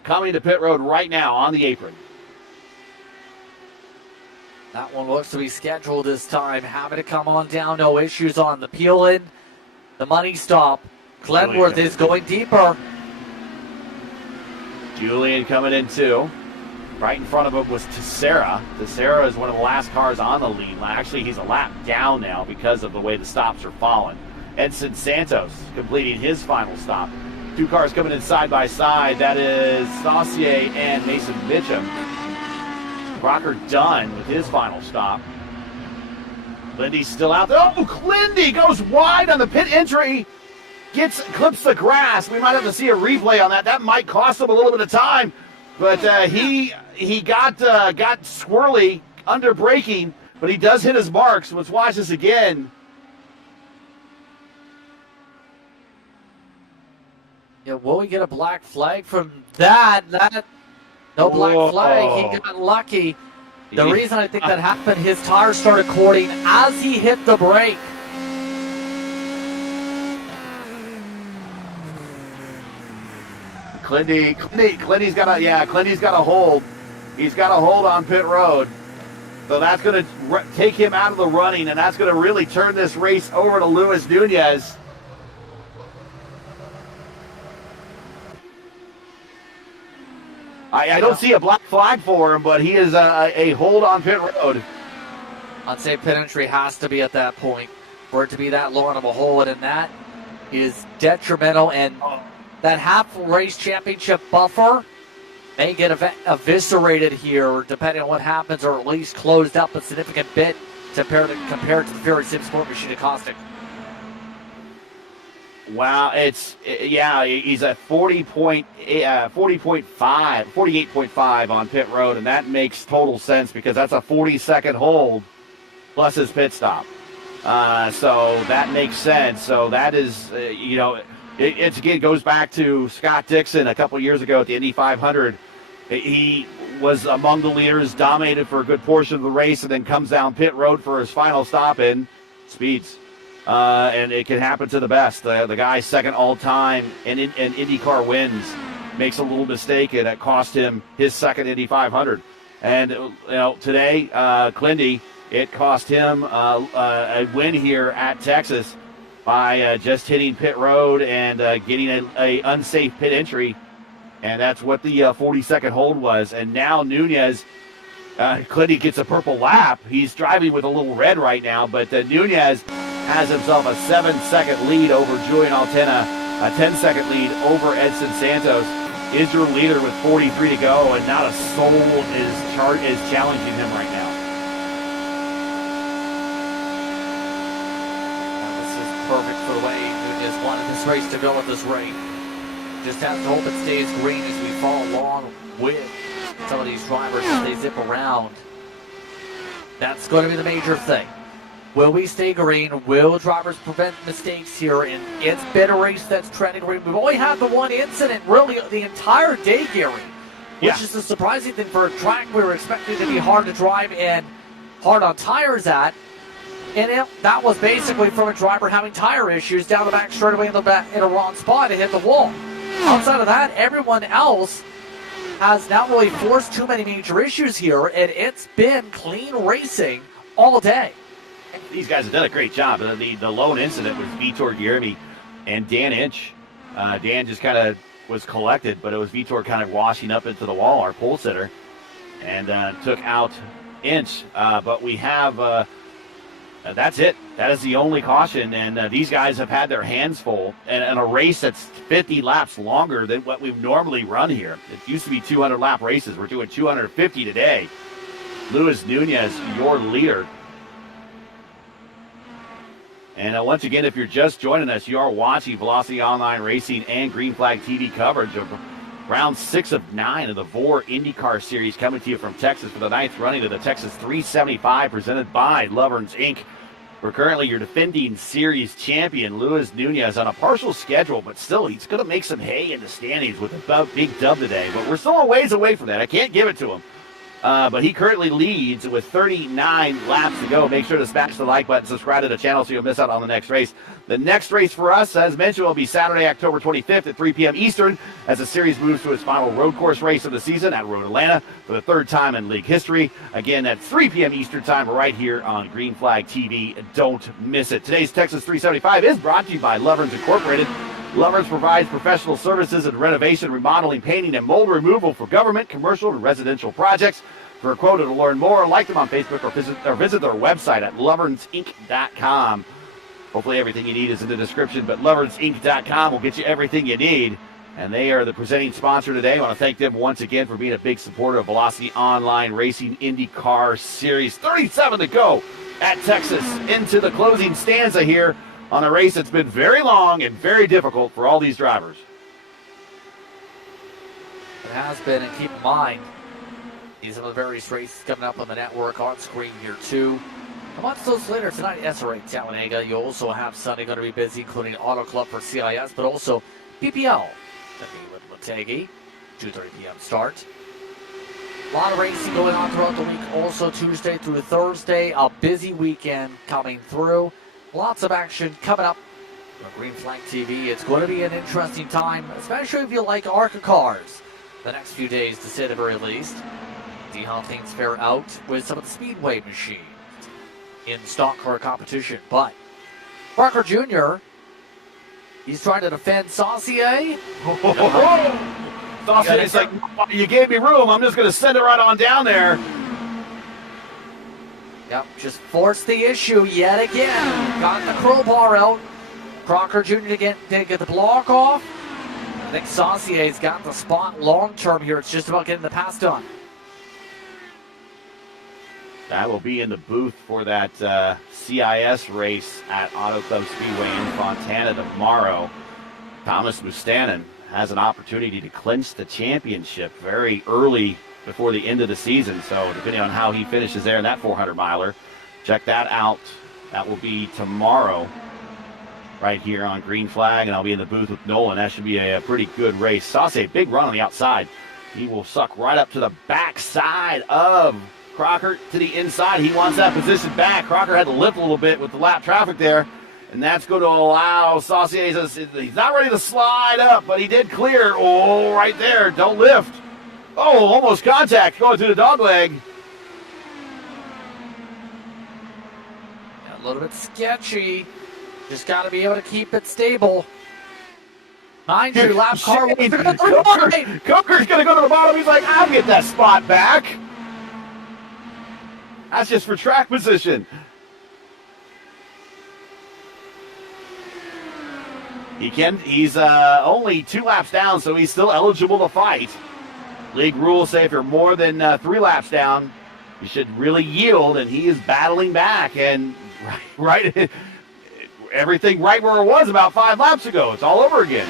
Coming to pit road right now on the apron. That one looks to be scheduled this time. Having to come on down. No issues on the peel in. The money stop. Glenworth is going deeper. Julian coming in too. Right in front of him was Teixeira. Teixeira is one of the last cars on the lead. Actually, he's a lap down now because of the way the stops are falling. Edson Santos completing his final stop. Two cars coming in side by side. That is Saucier and Mason Mitchum. Crocker done with his final stop. Clindy's still out there. Oh, Clindy goes wide on the pit entry. Clips the grass. We might have to see a replay on that. That might cost him a little bit of time. But he got squirrely under braking, but he does hit his marks. Let's watch this again. Yeah, will we get a black flag from that? No black flag. He got lucky. The reason I think that happened, his tires started cording as he hit the brake. Clindy's got a hold. He's got a hold on pit road. So that's going to take him out of the running, and that's going to really turn this race over to Luis Nunez. I don't see a black flag for him, but he is a hold on pit road. I'd say pit entry has to be at that point for it to be that long of a hold, and that is detrimental. And that half race championship buffer may get eviscerated here, depending on what happens, or at least closed up a significant bit compared to the Fury Sim Sport Machine at Caustic. Wow, he's at 48.5 on pit road, and that makes total sense because that's a 40-second hold plus his pit stop. So that makes sense. So that is, it again goes back to Scott Dixon a couple years ago at the Indy 500. He was among the leaders, dominated for a good portion of the race, and then comes down pit road for his final stop and speeds. And it can happen to the best. The guy second all time in IndyCar wins makes a little mistake, and it cost him his second Indy 500. And today, Clindy, it cost him a win here at Texas by just hitting pit road and getting a unsafe pit entry, and that's what the 40-second hold was. And now Nunez, Clindy gets a purple lap. He's driving with a little red right now, but Nunez has himself a 7-second lead over Julian Altena, a 10-second lead over Edson Santos. Is your leader with 43 to go, and not a soul is challenging him right now. This is perfect for the way Nunez wanted this race to go at this rate. Just have to hope it stays green as we follow along with some of these drivers as they zip around. That's going to be the major thing. Will we stay green? Will drivers prevent mistakes here? And it's been a race that's trending green. We've only had the one incident really the entire day, Gary, which is a surprising thing for a track we were expecting to be hard to drive and hard on tires at. And that was basically from a driver having tire issues down the back straightaway in a wrong spot and hit the wall. Outside of that, everyone else has not really forced too many major issues here, and it's been clean racing all day. These guys have done a great job. The lone incident was Vitor Guilherme and Dan Inch. Dan just kind of was collected, but it was Vitor kind of washing up into the wall, our pole sitter, and took out Inch. But we have, that's it. That is the only caution, and these guys have had their hands full. And a race that's 50 laps longer than what we normally run here. It used to be 200-lap races. We're doing 250 today. Luis Nunez, your leader. And once again, if you're just joining us, you are watching Velocity Online Racing and Green Flag TV coverage of round 6 of 9 of the VOR IndyCar Series, coming to you from Texas for the 9th running of the Texas 375, presented by Lovern's Inc. We're currently your defending series champion, Luis Nunez, on a partial schedule, but still, he's going to make some hay in the standings with a big dub today. But we're still a ways away from that. I can't give it to him. But he currently leads with 39 laps to go. Make sure to smash the like button, subscribe to the channel so you'll miss out on the next race. The next race for us, as mentioned, will be Saturday, October 25th at 3 p.m. Eastern as the series moves to its final road course race of the season at Road Atlanta for the 3rd time in league history. Again, at 3 p.m. Eastern time right here on Green Flag TV. Don't miss it. Today's Texas 375 is brought to you by Lovern's Incorporated. Lovern's provides professional services in renovation, remodeling, painting, and mold removal for government, commercial, and residential projects. For a quote or to learn more, like them on Facebook or visit their website at lovernsinc.com. Hopefully everything you need is in the description, but lovernsinc.com will get you everything you need. And they are the presenting sponsor today. I want to thank them once again for being a big supporter of Velocity Online Racing IndyCar Series. 37 to go at Texas, into the closing stanza here on a race that's been very long and very difficult for all these drivers. It has been, and keep in mind, these are the various races coming up on the network on screen here too. Amongst those later tonight, SRA Talladega. You also have Sunday going to be busy, including Auto Club for CIS, but also PPL. Going to be with Lategi, 2:30 p.m. start. A lot of racing going on throughout the week. Also Tuesday through Thursday, a busy weekend coming through. Lots of action coming up on Green Flag TV. It's going to be an interesting time, especially if you like ARCA cars. The next few days, to say the very least. See how things fare out with some of the Speedway machines in stock car competition. But Parker Jr., he's trying to defend Saucier. Saucier's like, you gave me room. I'm just going to send it right on down there. Yep, just forced the issue yet again. Got the crowbar out. Crocker Jr. to get the block off. I think Saucier's got the spot long term here. It's just about getting the pass done. That will be in the booth for that CIS race at Auto Club Speedway in Fontana tomorrow. Thomas Mustanen has an opportunity to clinch the championship very early before the end of the season. So depending on how he finishes there in that 400-miler, check that out. That will be tomorrow right here on Green Flag, and I'll be in the booth with Nolan. That should be a pretty good race. Sauce, big run on the outside. He will suck right up to the backside of Crocker to the inside. He wants that position back. Crocker had to lift a little bit with the lap traffic there, and that's going to allow Saucier. He's not ready to slide up, but he did clear. Oh, right there. Don't lift. Oh, almost contact going through the dog leg. A little bit sketchy. Just got to be able to keep it stable. Mind you, lap car. Coker's going to go to the bottom. He's like, I'll get that spot back. That's just for track position. He's only 2 laps down, so he's still eligible to fight. League rules say if you're more than 3 laps down, you should really yield, and he is battling back. And right, everything right where it was about 5 laps ago. It's all over again.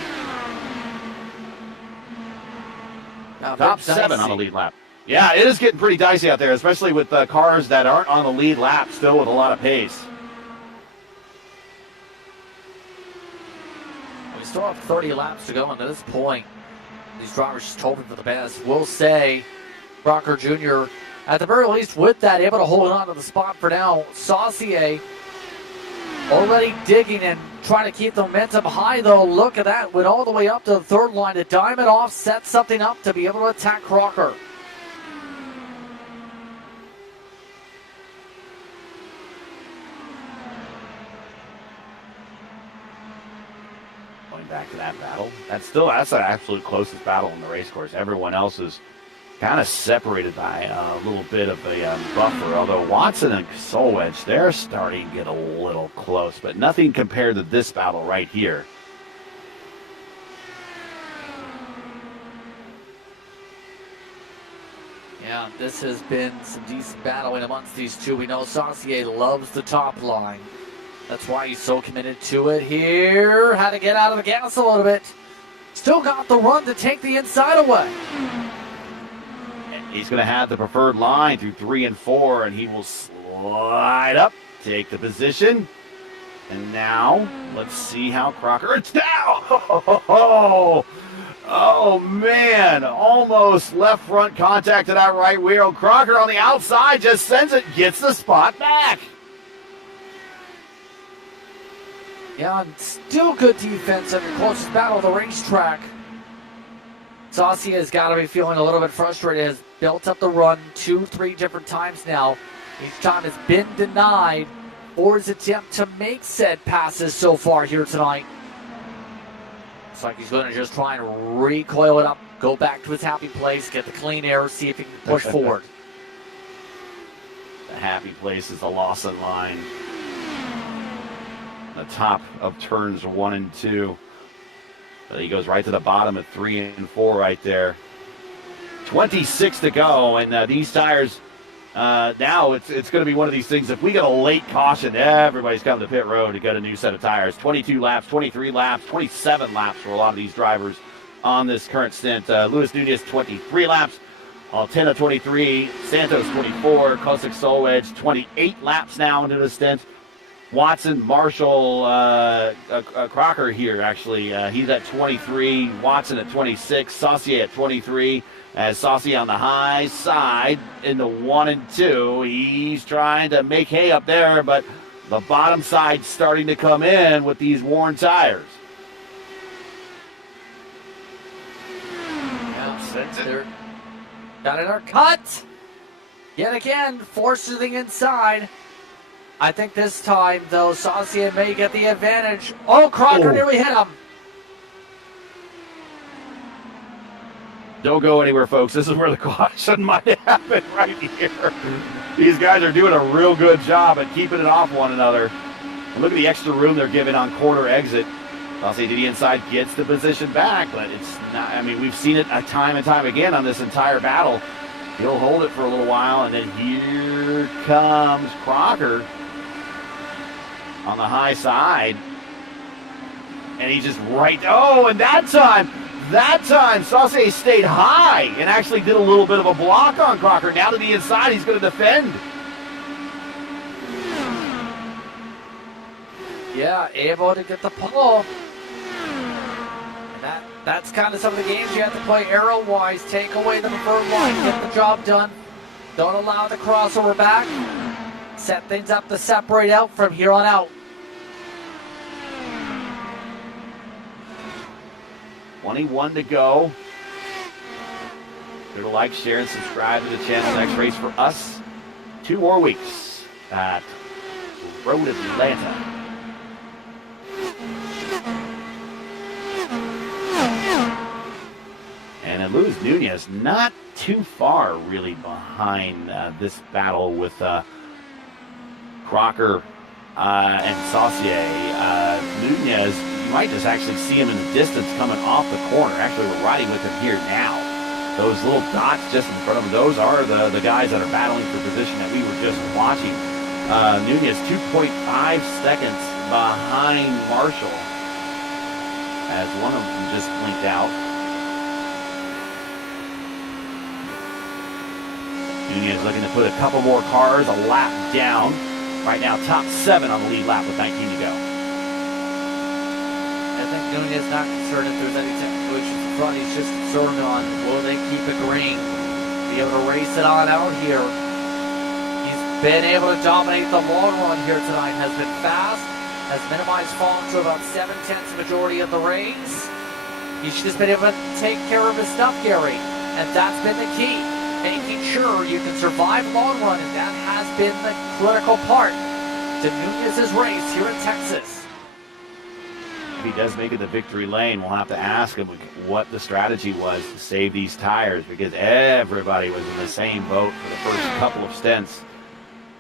Top 7 on the lead lap. Yeah, it is getting pretty dicey out there, especially with cars that aren't on the lead lap still with a lot of pace. still have 30 laps to go, and at this point, these drivers just hoping for the best. We'll say Crocker Jr., at the very least, with that, able to hold on to the spot for now. Saucier already digging and trying to keep the momentum high, though. Look at that. Went all the way up to the third line to dime it off, set something up to be able to attack Crocker. Going back to that battle, that's the absolute closest battle in the race course. Everyone else is kind of separated by a little bit of a buffer, although Watson and Solwich, they're starting to get a little close, but nothing compared to this battle right here. Yeah, this has been some decent battling amongst these two. We know Saucier loves the top line. That's why he's so committed to it here. Had to get out of the gas a little bit. Still got the run to take the inside away. He's going to have the preferred line through 3 and 4, and he will slide up, take the position. And now, let's see how Crocker, it's down! Oh, man, almost left front contact to that right wheel. Crocker on the outside just sends it, gets the spot back. Yeah, and still good defense in the closest battle of the racetrack. Saucier has got to be feeling a little bit frustrated. Has built up the run 2-3 different times now. Each time has been denied for his attempt to make said passes so far here tonight. Looks like he's going to just try and recoil it up, go back to his happy place, get the clean air, see if he can push forward. The happy place is the Lawson line. The top of turns 1 and 2. But he goes right to the bottom at 3 and 4 right there. 26 to go, and these tires, now it's going to be one of these things. If we get a late caution, everybody's coming to pit road to get a new set of tires. 22 laps, 23 laps, 27 laps for a lot of these drivers on this current stint. Luis Nunez, 23 laps. Altena, 23. Santos, 24. Kosick Solwedge, 28 laps now into the stint. Watson, Marshall, Crocker here, actually. He's at 23. Watson at 26. Saucier at 23. As Saucier on the high side into 1 and 2. He's trying to make hay up there, but the bottom side starting to come in with these worn tires. Yeah, got it, our cut. Yet again, forces the inside. I think this time, though, Saucier may get the advantage. Oh, Crocker nearly hit him. Don't go anywhere, folks. This is where the caution might happen right here. These guys are doing a real good job at keeping it off one another. And look at the extra room they're giving on corner exit. Saucier to the inside, gets the position back, but it's not, I mean, we've seen it time and time again on this entire battle. He'll hold it for a little while, and then here comes Crocker on the high side. And he's just right. Oh, and that time, Saucier stayed high and actually did a little bit of a block on Crocker. Now to the inside, he's going to defend. Yeah, able to get the pull. That's kind of some of the games you have to play arrow-wise. Take away the preferred line, get the job done. Don't allow the crossover back. Set things up to separate out from here on out. 21 to go. Give it a like, share, and subscribe to the channel. Next race for us, 2 more weeks at Road Atlanta. And Luis Nunez not too far really behind this battle with Crocker and Saucier. Nunez, you might just actually see him in the distance coming off the corner. Actually, we're riding with him here now. Those little dots just in front of him, those are the guys that are battling for position that we were just watching. Nunez 2.5 seconds behind Marshall as one of them just blinked out. Nunez looking to put a couple more cars a lap down. Right now, top 7 on the lead lap with 19 to go. I think Nunez not concerned if there's any technical issues in front. He's just concerned on will they keep it green, be able to race it on out here. He's been able to dominate the long run here tonight, has been fast, has minimized falls to about 7/10 majority of the race. He's just been able to take care of his stuff, Gary, and that's been the key, making sure you can survive long run, and that has been the critical part to Nunez's race here in Texas. If he does make it the victory lane, we'll have to ask him what the strategy was to save these tires, because everybody was in the same boat for the first couple of stints.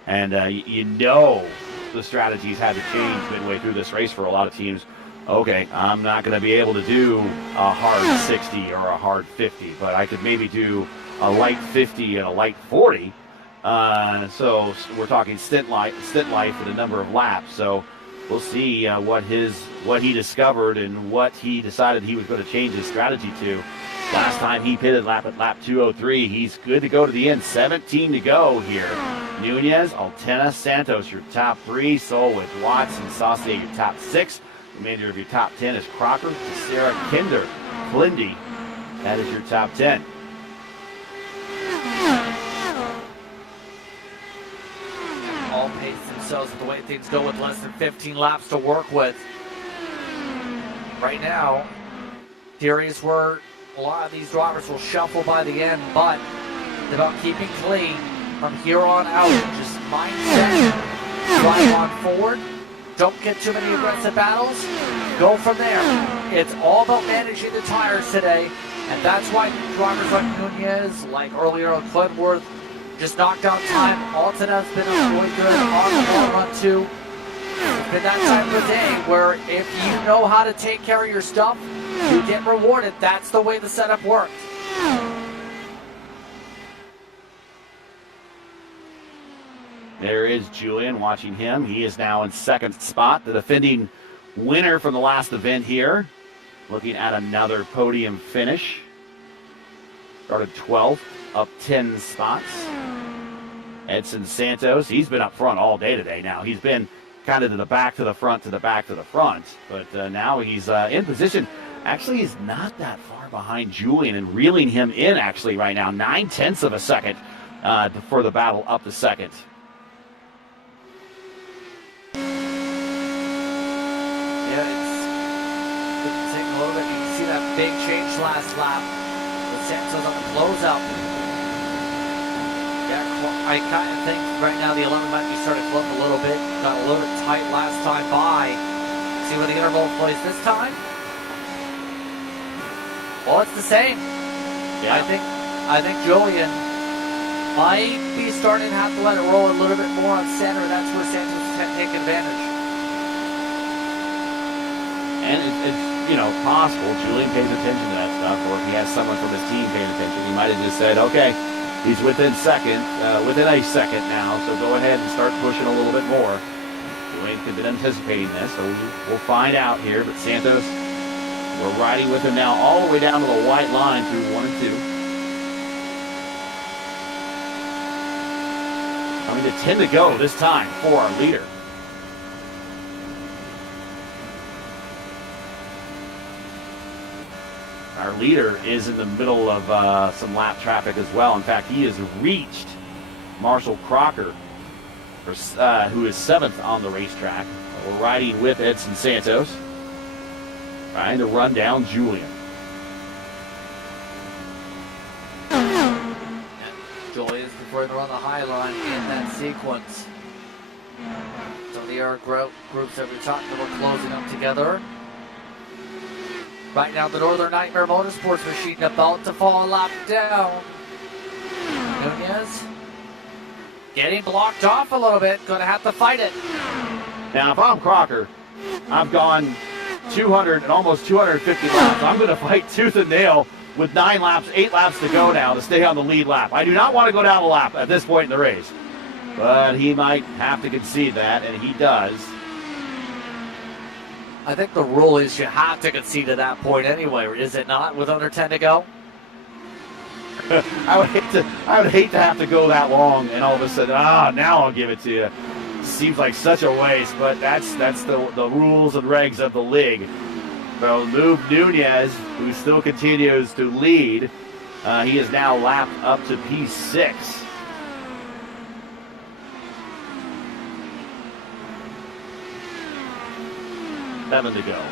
And you know the strategies had to change midway through this race for a lot of teams. Okay, I'm not going to be able to do a hard 60 or a hard 50, but I could maybe do a light 50 and a light 40. So we're talking stint life and a number of laps. So we'll see what he discovered and what he decided he was going to change his strategy to. Last time he pitted lap 203. He's good to go to the end. 17 to go here. Nunez, Altena, Santos, your top 3. Solwich, Watts, and Saucier, your top 6. Remainder of your top 10 is Crocker, Sarah, Kinder, Flindy. That is your top 10. All pace themselves with the way things go with less than 15 laps to work with. Right now, theories were a lot of these drivers will shuffle by the end, but it's about keeping clean from here on out. Just mindset, drive on forward. Don't get too many aggressive battles. Go from there. It's all about managing the tires today, and that's why drivers like Nunez, like earlier on Clintworth, just knocked down time. Altena's been really good on the long run too. It's been that time of the day where if you know how to take care of your stuff, you get rewarded. That's the way the setup worked. There is Julian, watching him. He is now in second spot, the defending winner from the last event here. Looking at another podium finish. Started 12th, up 10 spots. Edson Santos, he's been up front all day today now. He's been kind of to the back, to the front, to the back, to the front. But now he's in position. Actually, he's not that far behind Julian and reeling him in actually right now. 9/10 of a second for the battle up to second. Yeah, it's taking a little bit. You can see that big change last lap with Santos on the closeout. Yeah, I kind of think right now the 11 might be starting to flip a little bit. Got a little bit tight last time by. See what the interval plays this time? Well, it's the same. Yeah. I think Julian might be starting to have to let it roll a little bit more on center. That's where Santos can take advantage. And it's possible Julian pays attention to that stuff, or if he has someone from his team paying attention, he might have just said, okay, he's within a second now, so go ahead and start pushing a little bit more. Julian could have been anticipating this, so we'll find out here. But Santos, we're riding with him now all the way down to the white line through 1 and 2. Coming to 10 to go this time for our leader. Our leader is in the middle of some lap traffic as well. In fact, he has reached Marshall Crocker, who is 7th on the racetrack. We're riding with Edson Santos, trying to run down Julian. Julian's preferring to run the high line in that sequence. So the air groups that we talked about closing up together. Right now, the Northern Nightmare Motorsports machine about to fall a lap down. Nunez getting blocked off a little bit. Going to have to fight it. Now, if I'm Crocker, I've gone 200 and almost 250 laps. I'm going to fight tooth and nail with 8 laps to go now to stay on the lead lap. I do not want to go down a lap at this point in the race. But he might have to concede that, and he does. I think the rule is you have to concede at that point anyway, is it not, with under 10 to go? I would hate to have to go that long and all of a sudden, now I'll give it to you. Seems like such a waste, but that's the rules and regs of the league. So move Nunez, who still continues to lead. He is now lapped up to P6. Seven to go.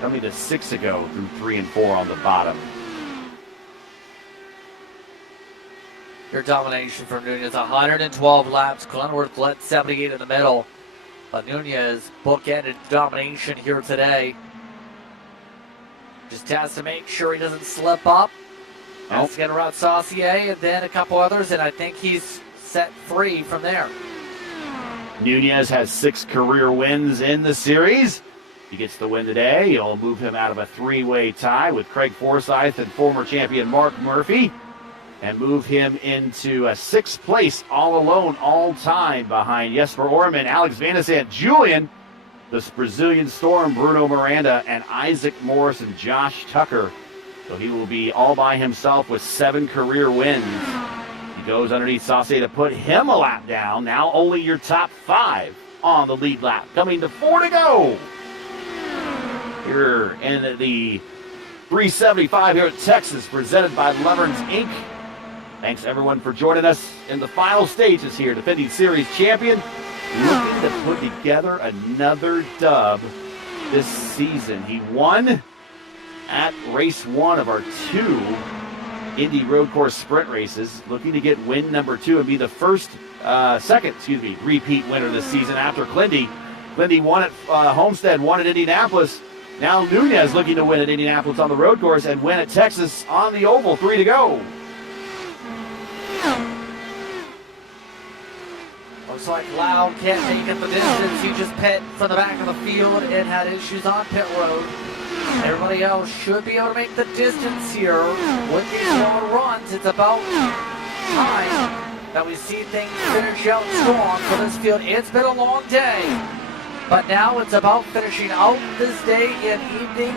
Coming to 6 to go through 3 and 4 on the bottom. Your domination from Nunez, 112 laps. Glenworth led 78 in the middle. But Nunez bookended domination here today. Just has to make sure he doesn't slip up. Has to get around Saucier and then a couple others, and I think he's set free from there. Nunez has 6 career wins in the series. He gets the win today. He'll move him out of a 3-way tie with Craig Forsyth and former champion Mark Murphy, and move him into a 6th place all alone, all time behind Jesper Orman, Alex Van de Sant, Julian, the Brazilian Storm, Bruno Miranda, and Isaac Morris and Josh Tucker. So he will be all by himself with 7 career wins. He goes underneath Saucier to put him a lap down. Now only your top 5 on the lead lap. Coming to 4 to go. Here in the 375 here at Texas, presented by Lovern's Inc. Thanks everyone for joining us in the final stages here. Defending series champion, looking to put together another dub this season. He won at race 1 of our 2 Indy Road Course sprint races, looking to get win number 2 and be the second repeat winner this season after Clindy. Clindy won at Homestead, won at Indianapolis. Now Nunez looking to win at Indianapolis on the road course and win at Texas on the oval. 3 to go. Looks like Loud can't make it the distance. He just pit from the back of the field and had issues on pit road. Everybody else should be able to make the distance here with these slower runs. It's about time that we see things finish out strong for this field. It's been a long day, but now it's about finishing out this day and evening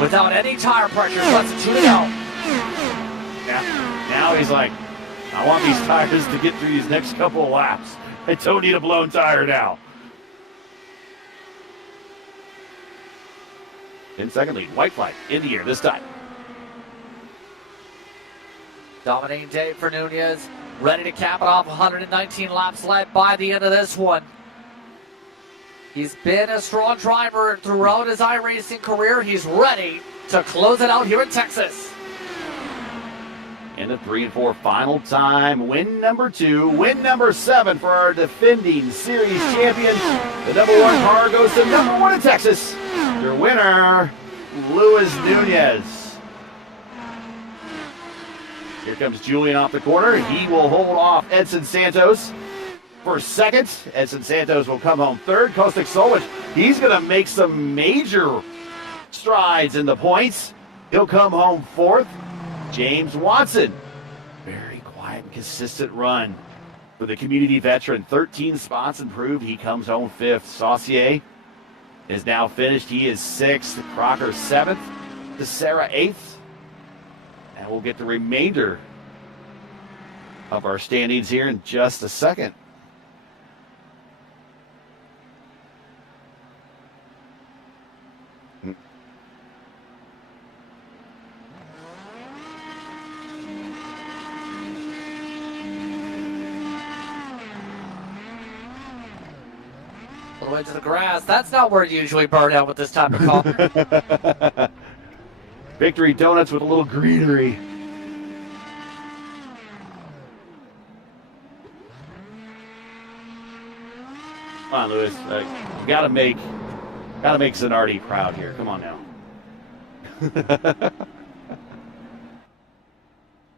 without any tire pressure. Less than 2 to go. Yeah. Now he's like, I want these tires to get through these next couple of laps. I don't need a blown tire now. In second lead, white flag in the air this time. Dominating day for Nunez. Ready to cap it off. 119 laps led by the end of this one. He's been a strong driver throughout his iRacing career. He's ready to close it out here in Texas. In the 3 and 4 final time, win number 2, win number 7 for our defending series champion. The number 1 car goes to number 1 in Texas. Your winner, Luis Nunez. Here comes Julian off the corner. He will hold off Edson Santos for second. Edson Santos will come home third. Kostik Solwich, he's going to make some major strides in the points. He'll come home fourth. James Watson, very quiet and consistent run for the community veteran. 13 spots improved. He comes home fifth. Saucier is now finished. He is sixth. Crocker seventh. DeSera eighth. And we'll get the remainder of our standings here in just a second. All the way to the grass. That's not where you usually burn out with this type of car. Victory Donuts with a little greenery. Come on, Lewis. You gotta make Zanardi proud here. Come on now.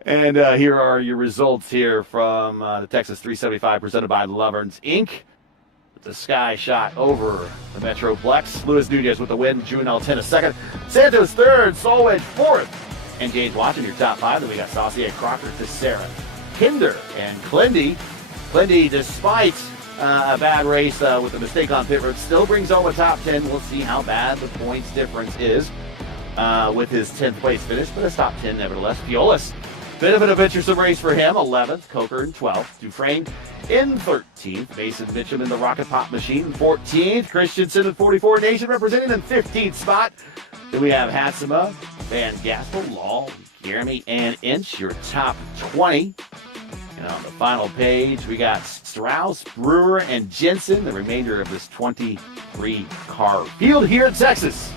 And here are your results here from the Texas 375 presented by Lovern's Inc. The sky shot over the Metroplex. Luis Nunez with the win. June L10 a second. Santos third. Solwich fourth. And James watching your top five. Then we got Saucier, Crocker, DeSera, Kinder, and Clindy. Clindy, despite a bad race with a mistake on pit road, still brings home a top 10. We'll see how bad the points difference is with his 10th place finish, but it's top 10 nevertheless. Fiolis Bit of an adventuresome race for him. 11th, Coker in 12th, Dufresne in 13th, Mason Mitchum in the Rocket Pop Machine in 14th, Christensen in 44, Nation representing in 15th spot. Then we have Hatsuma, Van Gaspel, Law, Jeremy, and Inch, your top 20. And on the final page, we got Strauss, Brewer, and Jensen, the remainder of this 23-car field here in Texas.